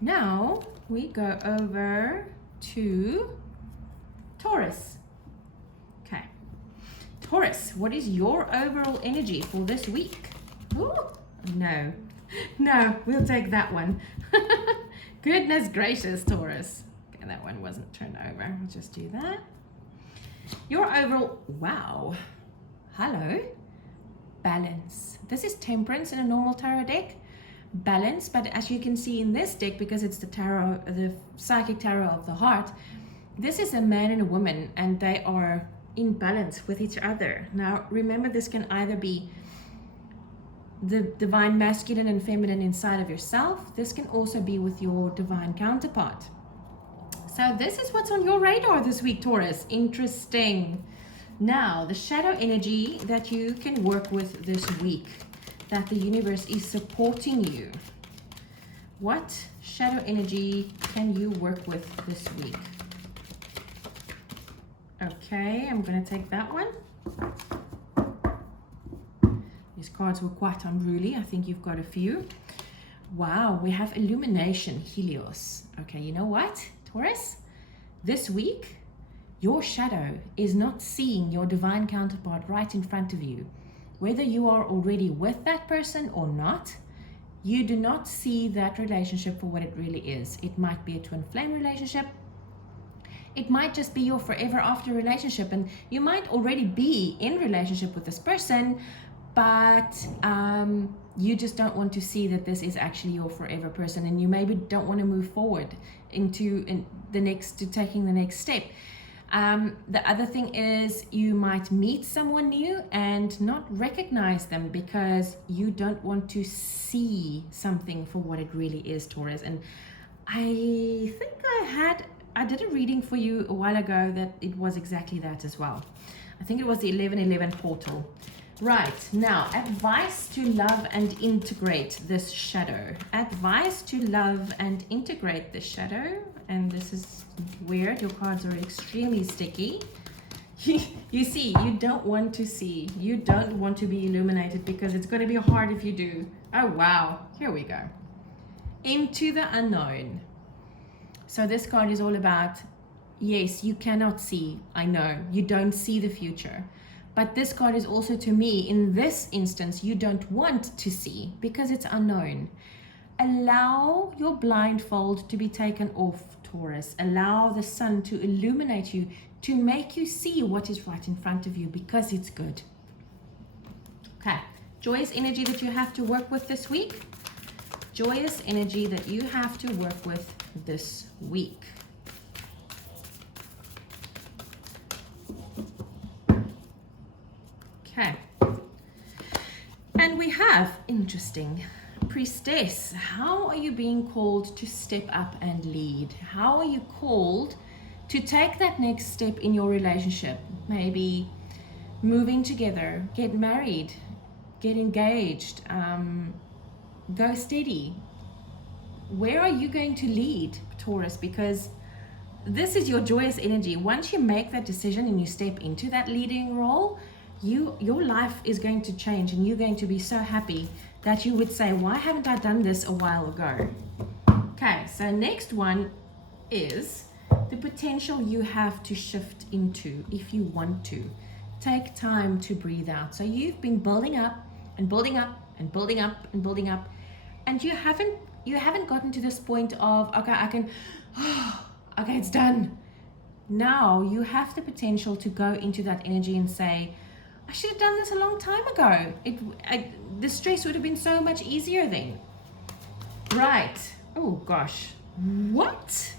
now we go over to Taurus. Okay, Taurus, what is your overall energy for this week? Ooh, no, we'll take that one. Goodness gracious, Taurus. Okay, that one wasn't turned over. I'll just do that. Your overall, wow, hello. Balance. This is Temperance in a normal tarot deck. Balance, but as you can see in this deck, because it's the tarot, the psychic tarot of the heart, this is a man and a woman, and they are in balance with each other. Now, remember, this can either be the divine masculine and feminine inside of yourself. This can also be with your divine counterpart. So this is what's on your radar this week, Taurus. Interesting. Now, the shadow energy that you can work with this week, that the universe is supporting you. What shadow energy can you work with this week? Okay, I'm going to take that one. These cards were quite unruly. I think you've got a few. Wow, we have illumination, Helios. Okay, you know what, Taurus? This week, your shadow is not seeing your divine counterpart right in front of you. Whether you are already with that person or not, you do not see that relationship for what it really is. It might be a twin flame relationship. It might just be your forever after relationship, and you might already be in relationship with this person, but you just don't want to see that this is actually your forever person, and you maybe don't want to move forward into taking the next step. The other thing is you might meet someone new and not recognize them because you don't want to see something for what it really is, Taurus. And I think I did a reading for you a while ago that it was exactly that as well. I think it was the 1111 portal. Right, now, advice to love and integrate this shadow. Advice to love and integrate this shadow. And this is weird. Your cards are extremely sticky. You see, you don't want to see. You don't want to be illuminated because it's going to be hard if you do. Oh, wow. Here we go. Into the unknown. So this card is all about, yes, you cannot see. I know. You don't see the future. But this card is also, to me, in this instance, you don't want to see because it's unknown. Allow your blindfold to be taken off, Taurus. Allow the sun to illuminate you, to make you see what is right in front of you because it's good. Okay, joyous energy that you have to work with this week. Joyous energy that you have to work with this week. Okay, and we have, interesting, Priestess. How are you being called to step up and lead? How are you called to take that next step in your relationship? Maybe moving together, get married, get engaged, go steady. Where are you going to lead, Taurus? Because this is your joyous energy. Once you make that decision and you step into that leading role, your life is going to change and you're going to be so happy that you would say, why haven't I done this a while ago? Okay, so next one is the potential you have to shift into if you want to. Take time to breathe out. So you've been building up and building up and building up and building up, and you haven't gotten to this point of, okay, I can, okay, it's done. Now you have the potential to go into that energy and say, I should have done this a long time ago. The stress would have been so much easier then. Right. Oh gosh. What?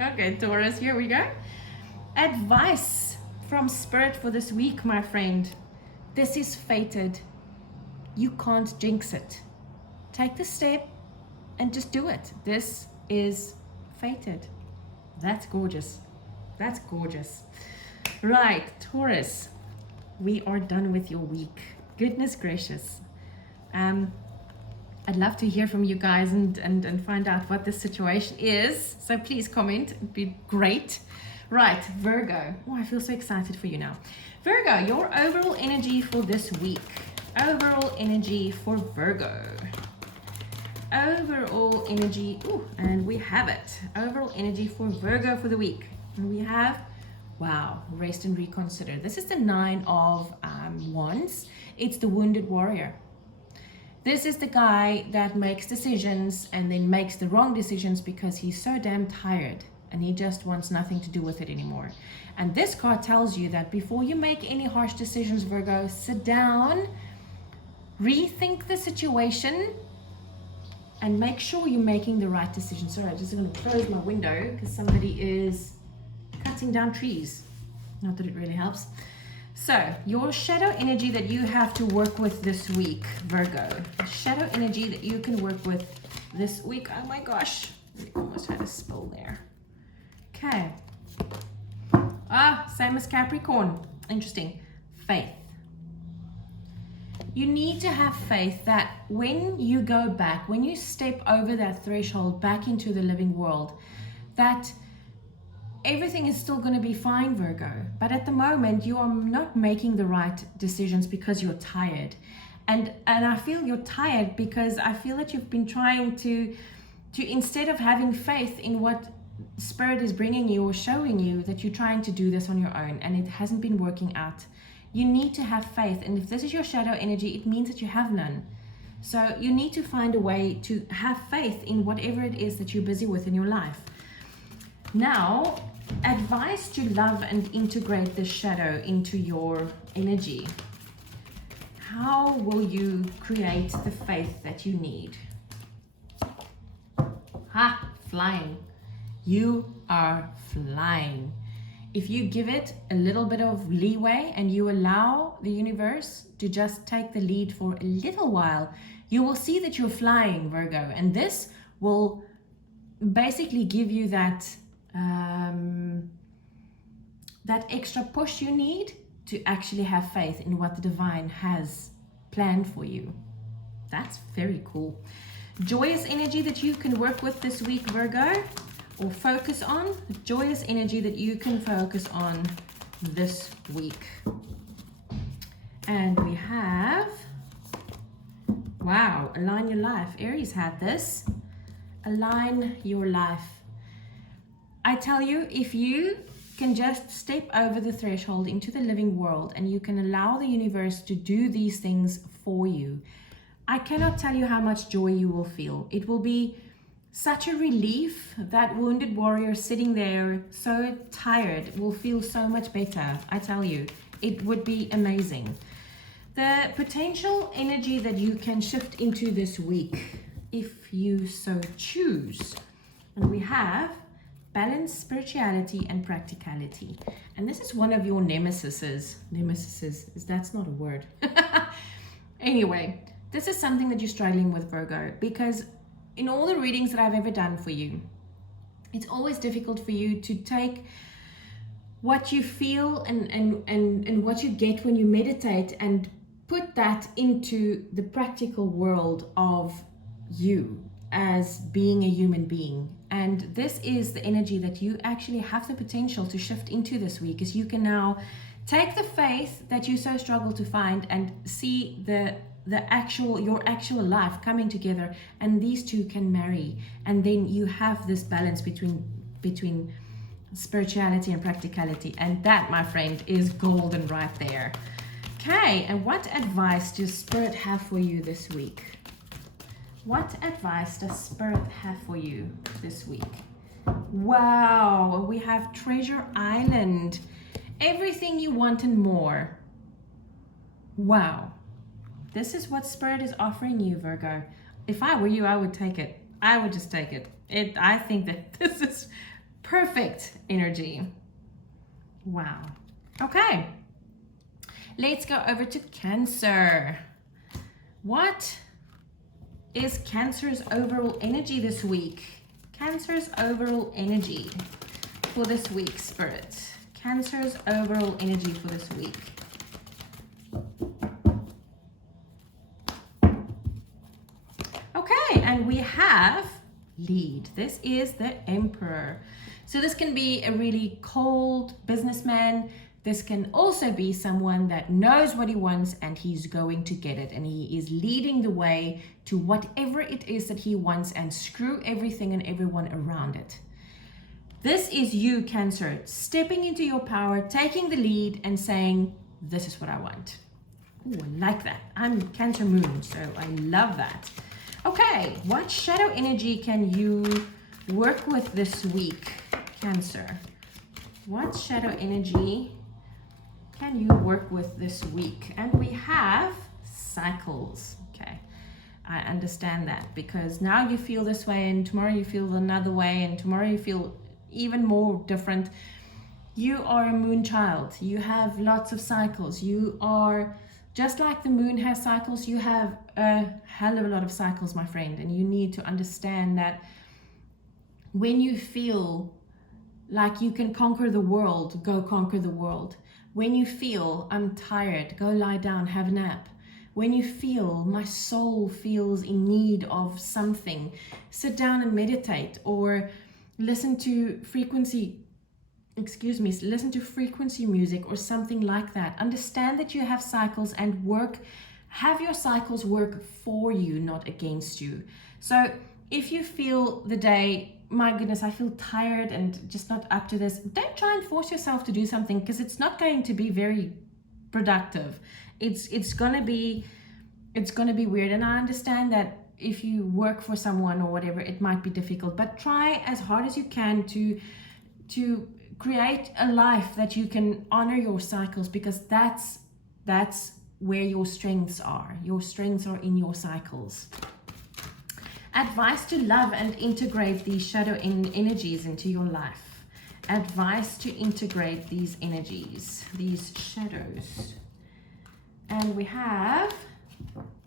Okay, Taurus, here we go. Advice from Spirit for this week, my friend. This is fated. You can't jinx it. Take the step and just do it. This is fated. That's gorgeous. That's gorgeous. Right, Taurus. We are done with your week. Goodness gracious. I'd love to hear from you guys and find out what the situation is. So please comment. It'd be great. Right, Virgo. Oh, I feel so excited for you now. Virgo, your overall energy for this week. Overall energy for Virgo. Overall energy. Ooh, and we have it. Overall energy for Virgo for the week. And we have, wow, rest and reconsider. This is the 9 of Wands. It's the wounded warrior. This is the guy that makes decisions and then makes the wrong decisions because he's so damn tired and he just wants nothing to do with it anymore. And this card tells you that before you make any harsh decisions, Virgo, sit down, rethink the situation, and make sure you're making the right decision. Sorry, I'm just going to close my window because somebody is cutting down trees. Not that it really helps. So, your shadow energy that you have to work with this week, Virgo. Shadow energy that you can work with this week. Oh my gosh, we almost had a spill there. Okay. Same as Capricorn. Interesting. Faith. You need to have faith that when you go back, when you step over that threshold back into the living world, that everything is still going to be fine, Virgo. But at the moment, you are not making the right decisions because you're tired. And I feel you're tired because I feel that you've been trying to instead of having faith in what Spirit is bringing you or showing you, that you're trying to do this on your own and it hasn't been working out. You need to have faith. And if this is your shadow energy, it means that you have none. So you need to find a way to have faith in whatever it is that you're busy with in your life. Now, advice to love and integrate the shadow into your energy. How will you create the faith that you need? Ha! Flying. You are flying. If you give it a little bit of leeway and you allow the universe to just take the lead for a little while, you will see that you're flying, Virgo. And this will basically give you that that extra push you need to actually have faith in what the divine has planned for you. That's very cool. Joyous energy that you can work with this week, Virgo, or focus on. Joyous energy that you can focus on this week. And we have, wow, align your life. Aries had this. Align your life. I tell you, if you can just step over the threshold into the living world and you can allow the universe to do these things for you, I cannot tell you how much joy you will feel. It will be such a relief. That wounded warrior sitting there so tired will feel so much better. I tell you, it would be amazing. The potential energy that you can shift into this week, if you so choose. And we have balance, spirituality, and practicality. And this is one of your nemesises. Nemesises, that's not a word. Anyway, this is something that you're struggling with, Virgo, because in all the readings that I've ever done for you, it's always difficult for you to take what you feel and what you get when you meditate and put that into the practical world of you as being a human being. And this is the energy that you actually have the potential to shift into this week, is you can now take the faith that you so struggle to find and see your actual life coming together, and these two can marry, and then you have this balance between spirituality and practicality, and that, my friend, is golden right there. Okay, and what advice does Spirit have for you this week? What advice does Spirit have for you this week? Wow, we have Treasure Island. Everything you want and more. Wow. This is what Spirit is offering you, Virgo. If I were you, I would take it. I would just take it. I think that this is perfect energy. Wow. Okay. Let's go over to Cancer. What is Cancer's overall energy this week? Cancer's overall energy for this week, Spirit. Cancer's overall energy for this week. Okay, and we have lead. This is the Emperor. So this can be a really cold businessman. This can also be someone that knows what he wants and he's going to get it, and he is leading the way to whatever it is that he wants, and screw everything and everyone around it. This is you, Cancer, stepping into your power, taking the lead and saying, this is what I want. Ooh, I like that. I'm Cancer moon, so I love that. Okay, what shadow energy can you work with this week, Cancer? What shadow energy can you work with this week? And we have cycles. Okay, I understand that, because now you feel this way and tomorrow you feel another way and tomorrow you feel even more different. You are a moon child. You have lots of cycles. You are just like the moon has cycles. You have a hell of a lot of cycles, my friend, and you need to understand that when you feel like you can conquer the world, go conquer the world. When you feel I'm tired, go lie down, have a nap. when you feel my soul feels in need of something, sit down and meditate, or listen to frequency music or something like that. Understand that you have cycles and have your cycles work for you, not against you. So if you feel the day, my goodness, I feel tired and just not up to this, don't try and force yourself to do something, because it's not going to be very productive. It's gonna be weird. And I understand that if you work for someone or whatever, it might be difficult, but try as hard as you can to create a life that you can honor your cycles, because that's where your strengths are. Your strengths are in your cycles. Advice to love and integrate these shadow energies into your life. Advice to integrate these energies, these shadows. And we have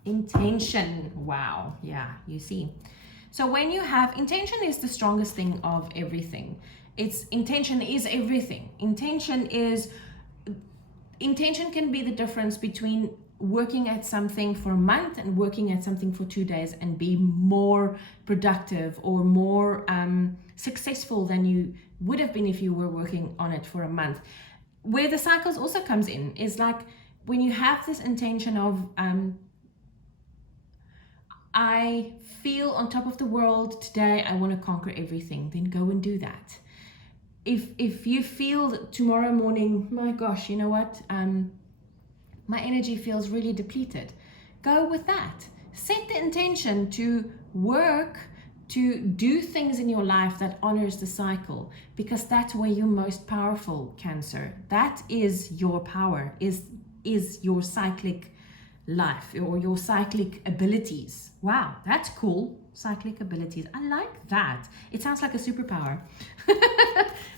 intention. Wow. Yeah, you see. So when you have intention, is the strongest thing of everything. Intention is everything. Intention can be the difference between working at something for a month and working at something for 2 days and be more productive or more successful than you would have been if you were working on it for a month. Where the cycles also comes in is like when you have this intention of I feel on top of the world today, I want to conquer everything, then go and do that. If you feel that tomorrow morning, my gosh, you know what, my energy feels really depleted, go with that. Set the intention to work, to do things in your life that honors the cycle, because that's where you're most powerful, Cancer. That is your power, is your cyclic life or your cyclic abilities. Wow, that's cool. Cyclic abilities. I like that. It sounds like a superpower.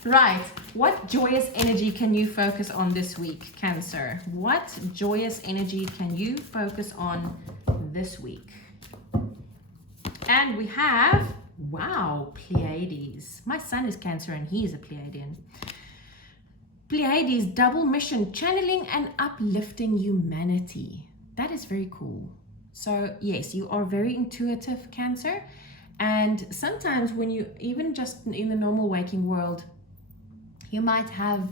Right. What joyous energy can you focus on this week, Cancer? What joyous energy can you focus on this week? And we have, wow, Pleiades. My son is Cancer and he is a Pleiadian. Pleiades, double mission, channeling and uplifting humanity. That is very cool. So yes, you are very intuitive, Cancer. And sometimes when you, even just in the normal waking world, you might have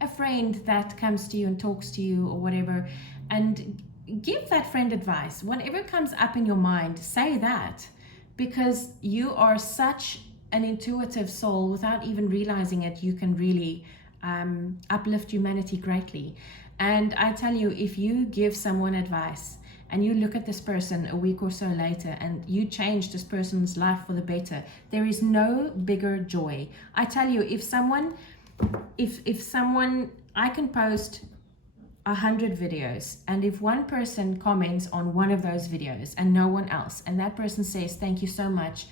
a friend that comes to you and talks to you or whatever, and give that friend advice. Whatever comes up in your mind, say that, because you are such an intuitive soul. Without even realizing it, you can really uplift humanity greatly. And I tell you, if you give someone advice and you look at this person a week or so later and you change this person's life for the better, there is no bigger joy. I tell you, if someone, I can post 100 videos, and if one person comments on one of those videos and no one else, and that person says, thank you so much,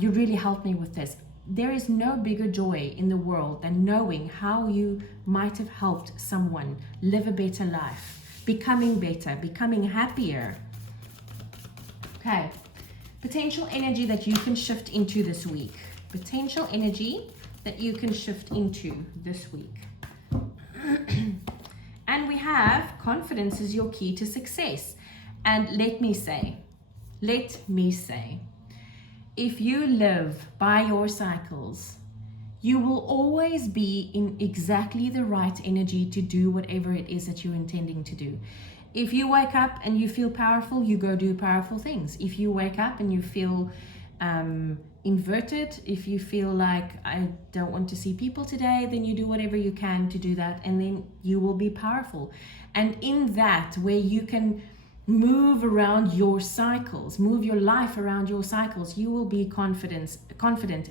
you really helped me with this. There is no bigger joy in the world than knowing how you might have helped someone live a better life, becoming better, becoming happier. Okay, potential energy that you can shift into this week. Potential energy that you can shift into this week. And we have confidence is your key to success. And let me say, if you live by your cycles, you will always be in exactly the right energy to do whatever it is that you're intending to do. If you wake up and you feel powerful, you go do powerful things. If you wake up and you feel inverted, if you feel like I don't want to see people today, then you do whatever you can to do that, and then you will be powerful. And in that, where you can move around your cycles, move your life around your cycles, you will be confident,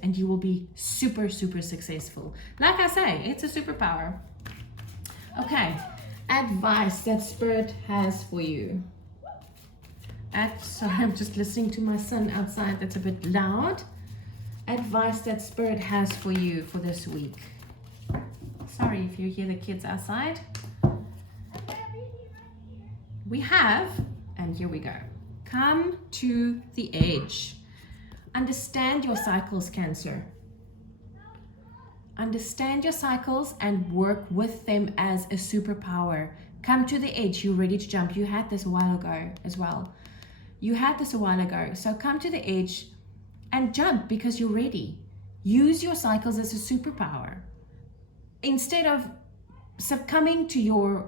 and you will be super, super successful. Like I say, it's a superpower. Okay, advice that Spirit has for you. Sorry, I'm just listening to my son outside. That's a bit loud. Advice that Spirit has for you for this week. Sorry if you hear the kids outside. We have, and here we go, come to the edge. Understand your cycles, Cancer. Understand your cycles and work with them as a superpower. Come to the edge. You're ready to jump. You had this a while ago as well. You had this a while ago. So come to the edge and jump because you're ready. Use your cycles as a superpower. Instead of succumbing to your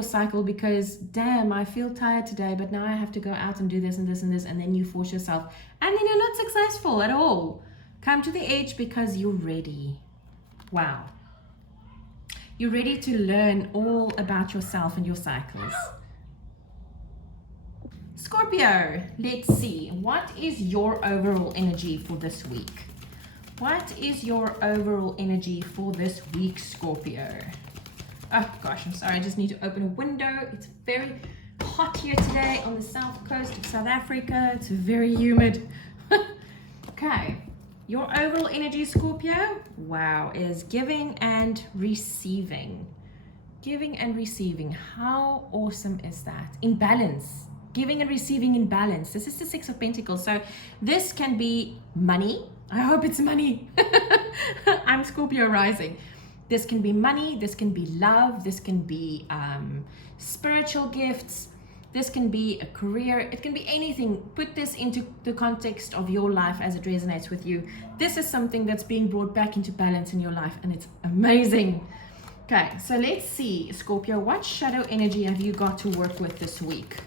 cycle because, damn, I feel tired today, but now I have to go out and do this and this and this, and then you force yourself, and then you're not successful at all. Come to the edge because you're ready. Wow. You're ready to learn all about yourself and your cycles. Scorpio, let's see. What is your overall energy for this week? What is your overall energy for this week, Scorpio? Oh gosh, I'm sorry. I just need to open a window. It's very hot here today on the south coast of South Africa. It's very humid. Okay. Your overall energy, Scorpio, wow, is giving and receiving. Giving and receiving. How awesome is that? In balance. Giving and receiving in balance. This is the Six of Pentacles. So this can be money. I hope it's money. I'm Scorpio rising. This can be money. This can be love. This can be spiritual gifts. This can be a career. It can be anything. Put this into the context of your life as it resonates with you. This is something that's being brought back into balance in your life, and it's amazing. Okay, so let's see, Scorpio, what shadow energy have you got to work with this week?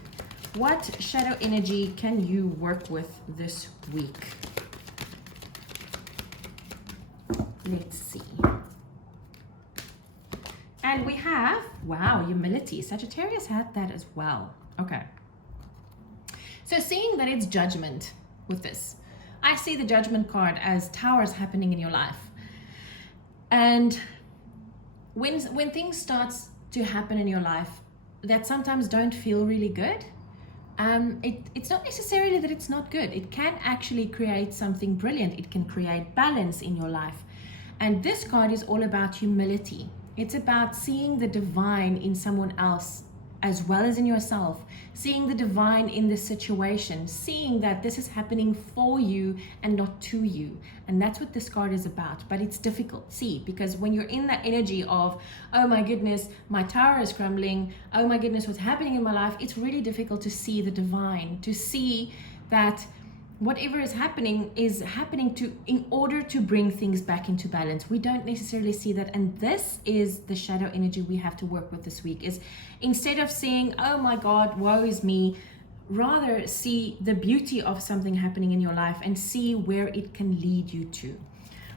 What shadow energy can you work with this week? Let's see. And we have, wow, humility. Sagittarius had that as well. Okay. So seeing that it's judgment with this, I see the judgment card as towers happening in your life. And when things start to happen in your life that sometimes don't feel really good, it's not necessarily that it's not good. It can actually create something brilliant. It can create balance in your life. And this card is all about humility. It's about seeing the divine in someone else as well as in yourself, seeing the divine in this situation, seeing that this is happening for you and not to you. And that's what this card is about. But it's difficult, see, because when you're in that energy of, oh my goodness, my tower is crumbling, oh my goodness, what's happening in my life, it's really difficult to see the divine, to see that whatever is happening in order to bring things back into balance. We don't necessarily see that. And this is the shadow energy we have to work with this week, is instead of saying, oh my God, woe is me, rather see the beauty of something happening in your life and see where it can lead you to.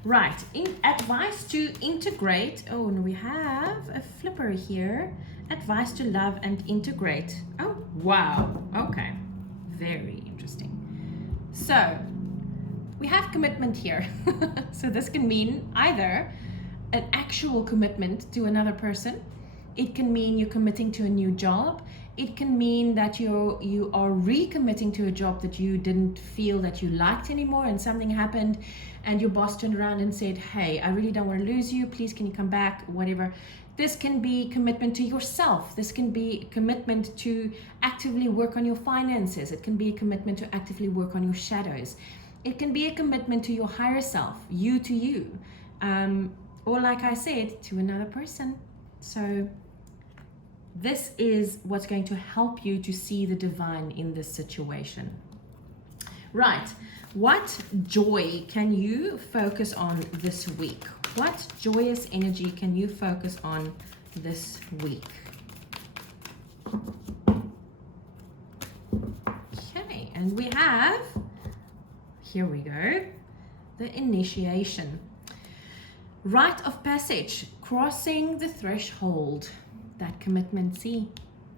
Right, advice to integrate. Oh, and we have a flipper here. Advice to love and integrate. Oh, wow. Okay, very interesting. So we have commitment here. So this can mean either an actual commitment to another person. It can mean you're committing to a new job. It can mean that you are recommitting to a job that you didn't feel that you liked anymore, and something happened and your boss turned around and said, hey, I really don't want to lose you. Please, can you come back? Whatever. This can be commitment to yourself. This can be commitment to actively work on your finances. It can be a commitment to actively work on your shadows. It can be a commitment to your higher self, you to you, or like I said, to another person. So this is what's going to help you to see the divine in this situation. Right, what joy can you focus on this week? What joyous energy can you focus on this week? Okay, and we have, here we go, the initiation. Rite of passage, crossing the threshold. That commitment, see,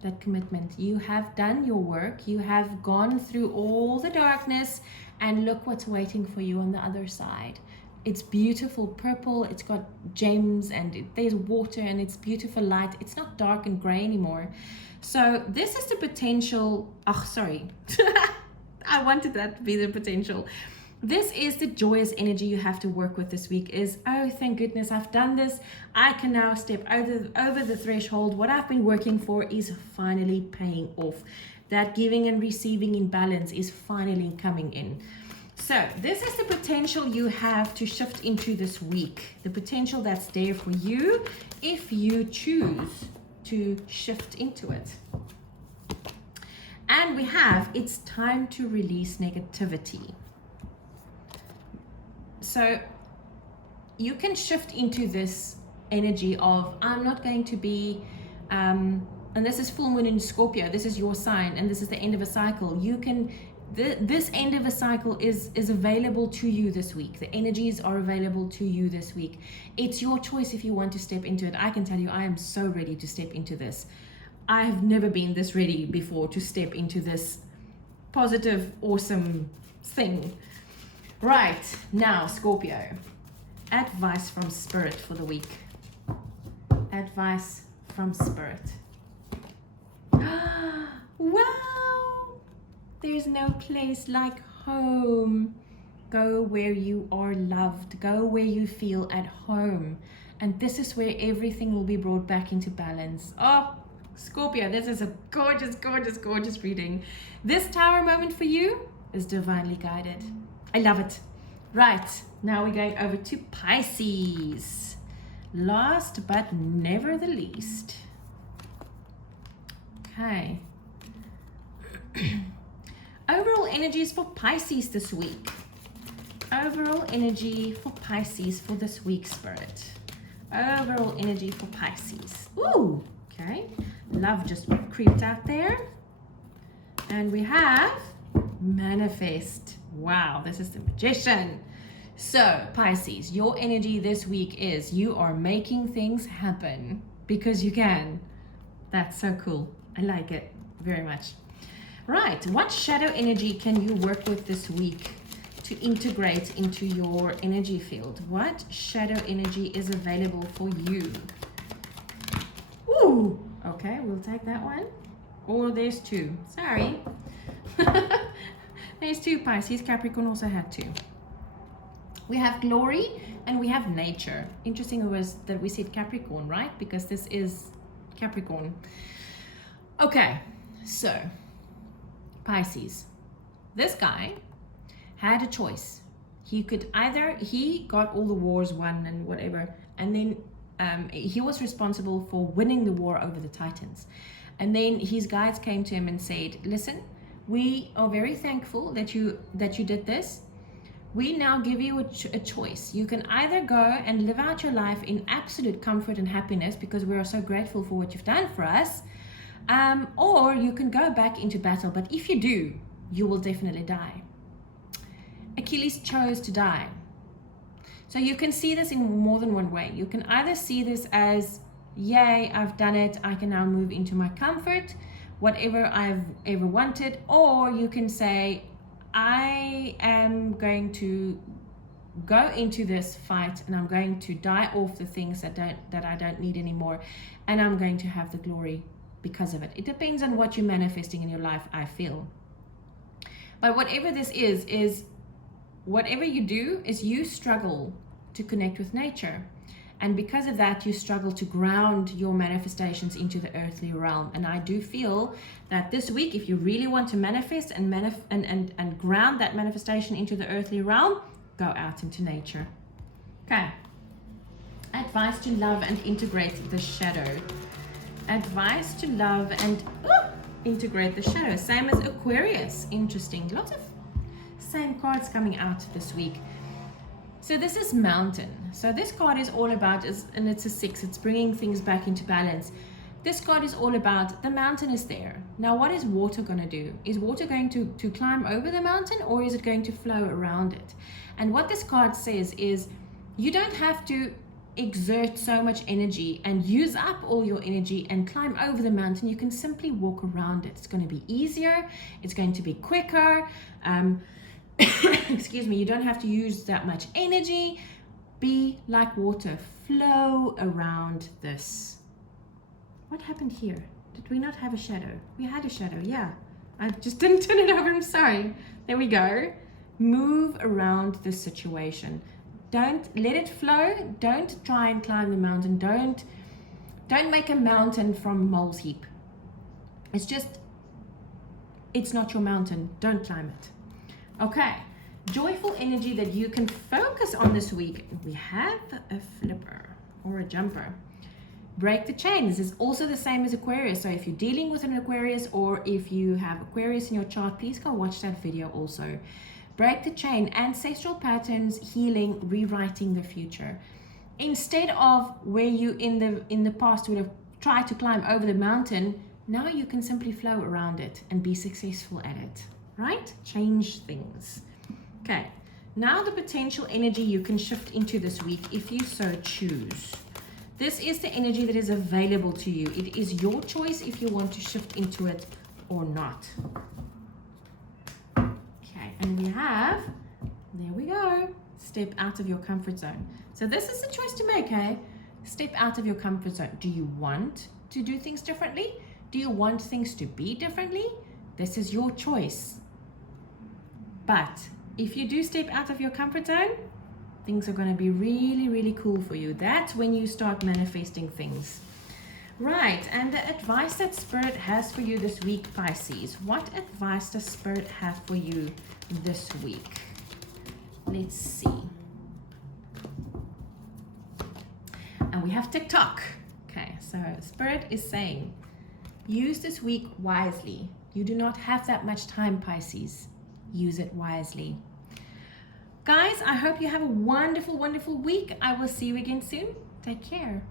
that commitment. You have done your work. You have gone through all the darkness, and look what's waiting for you on the other side. It's beautiful purple. It's got gems, and there's water, and it's beautiful light. It's not dark and gray anymore. So this is the potential. Oh, sorry. I wanted that to be the potential. This is the joyous energy you have to work with this week is, oh, thank goodness I've done this. I can now step over the threshold. What I've been working for is finally paying off. That giving and receiving in balance is finally coming in. So this is the potential you have to shift into this week. The potential that's there for you if you choose to shift into it. And we have, it's time to release negativity. So you can shift into this energy of, I'm not going to be, and this is full moon in Scorpio, this is your sign, and this is the end of a cycle. You can, this end of a cycle is available to you this week. The energies are available to you this week. It's your choice if you want to step into it. I can tell you, I am so ready to step into this. I have never been this ready before to step into this positive, awesome thing. Right, now Scorpio, advice from Spirit for the week. Advice from Spirit. Wow! There's no place like home. Go where you are loved. Go where you feel at home. And this is where everything will be brought back into balance. Oh, Scorpio, this is a gorgeous, gorgeous, gorgeous reading. This Tower moment for you is divinely guided. I love it. Right, now we're going over to Pisces. Last but never the least. Okay. Overall energies for Pisces this week. Overall energy for Pisces for this week, Spirit. Overall energy for Pisces. Ooh, okay. Love just creeped out there. And we have manifest. Wow, this is the Magician. So, Pisces, your energy this week is you are making things happen because you can. That's so cool. I like it very much. Right, what shadow energy can you work with this week to integrate into your energy field? What shadow energy is available for you? Ooh, okay, we'll take that one. Or there's two. Sorry. There's two Pisces. Capricorn also had two. We have glory and we have nature. Interesting was that we said Capricorn, right? Because this is Capricorn. Okay, so Pisces. This guy had a choice. He could either, he got all the wars won and whatever, and then he was responsible for winning the war over the Titans. And then his guides came to him and said, listen, we are very thankful that you did this. We now give you a choice. You can either go and live out your life in absolute comfort and happiness because we are so grateful for what you've done for us, or you can go back into battle. But if you do, you will definitely die. Achilles chose to die. So you can see this in more than one way. You can either see this as, yay, I've done it. I can now move into my comfort, whatever I've ever wanted. Or you can say, I am going to go into this fight and I'm going to die off the things that I don't need anymore, and I'm going to have the glory because of it. It depends on what you're manifesting in your life, I feel. But whatever this is whatever you do is you struggle to connect with nature. And because of that, you struggle to ground your manifestations into the earthly realm. And I do feel that this week, if you really want to manifest and ground that manifestation into the earthly realm, go out into nature. Okay. Advice to love and integrate the shadow. Advice to love and integrate the shadow. Same as Aquarius. Interesting. Lots of same cards coming out this week. So this is Mountain. So this card is all about, and it's a 6, it's bringing things back into balance. This card is all about the mountain is there. Now what is water going to do? Is water going to climb over the mountain, or is it going to flow around it? And what this card says is you don't have to exert so much energy and use up all your energy and climb over the mountain. You can simply walk around it. It's going to be easier. It's going to be quicker. Excuse me, you don't have to use that much energy. Be like water, flow around this. What happened here? Did we not have a shadow? We had a shadow, yeah. I just didn't turn it over, I'm sorry. There we go. Move around this situation. Don't let it flow. Don't try and climb the mountain. Don't make a mountain from mole's heap. It's not your mountain. Don't climb it. Okay, Joyful energy that you can focus on this week. We have a flipper or a jumper. Break the chain. This is also the same as Aquarius. So if you're dealing with an Aquarius, or if you have Aquarius in your chart, please go watch that video also. Break the chain. Ancestral patterns, healing, rewriting the future. Instead of where you in the past would have tried to climb over the mountain, now you can simply flow around it and be successful at it, right? Change things. Okay, now the potential energy you can shift into this week if you so choose. This is the energy that is available to you. It is your choice if you want to shift into it or not. Okay, and we have, there we go, step out of your comfort zone. So this is the choice to make, eh? Step out of your comfort zone. Do you want to do things differently? Do you want things to be differently? This is your choice. But if you do step out of your comfort zone, things are going to be really, really cool for you. That's when you start manifesting things. Right, and the advice that Spirit has for you this week, Pisces. What advice does Spirit have for you this week? Let's see. And we have TikTok. Okay, so Spirit is saying, use this week wisely. You do not have that much time, Pisces. Use it wisely. Guys, I hope you have a wonderful, wonderful week. I will see you again soon. Take care.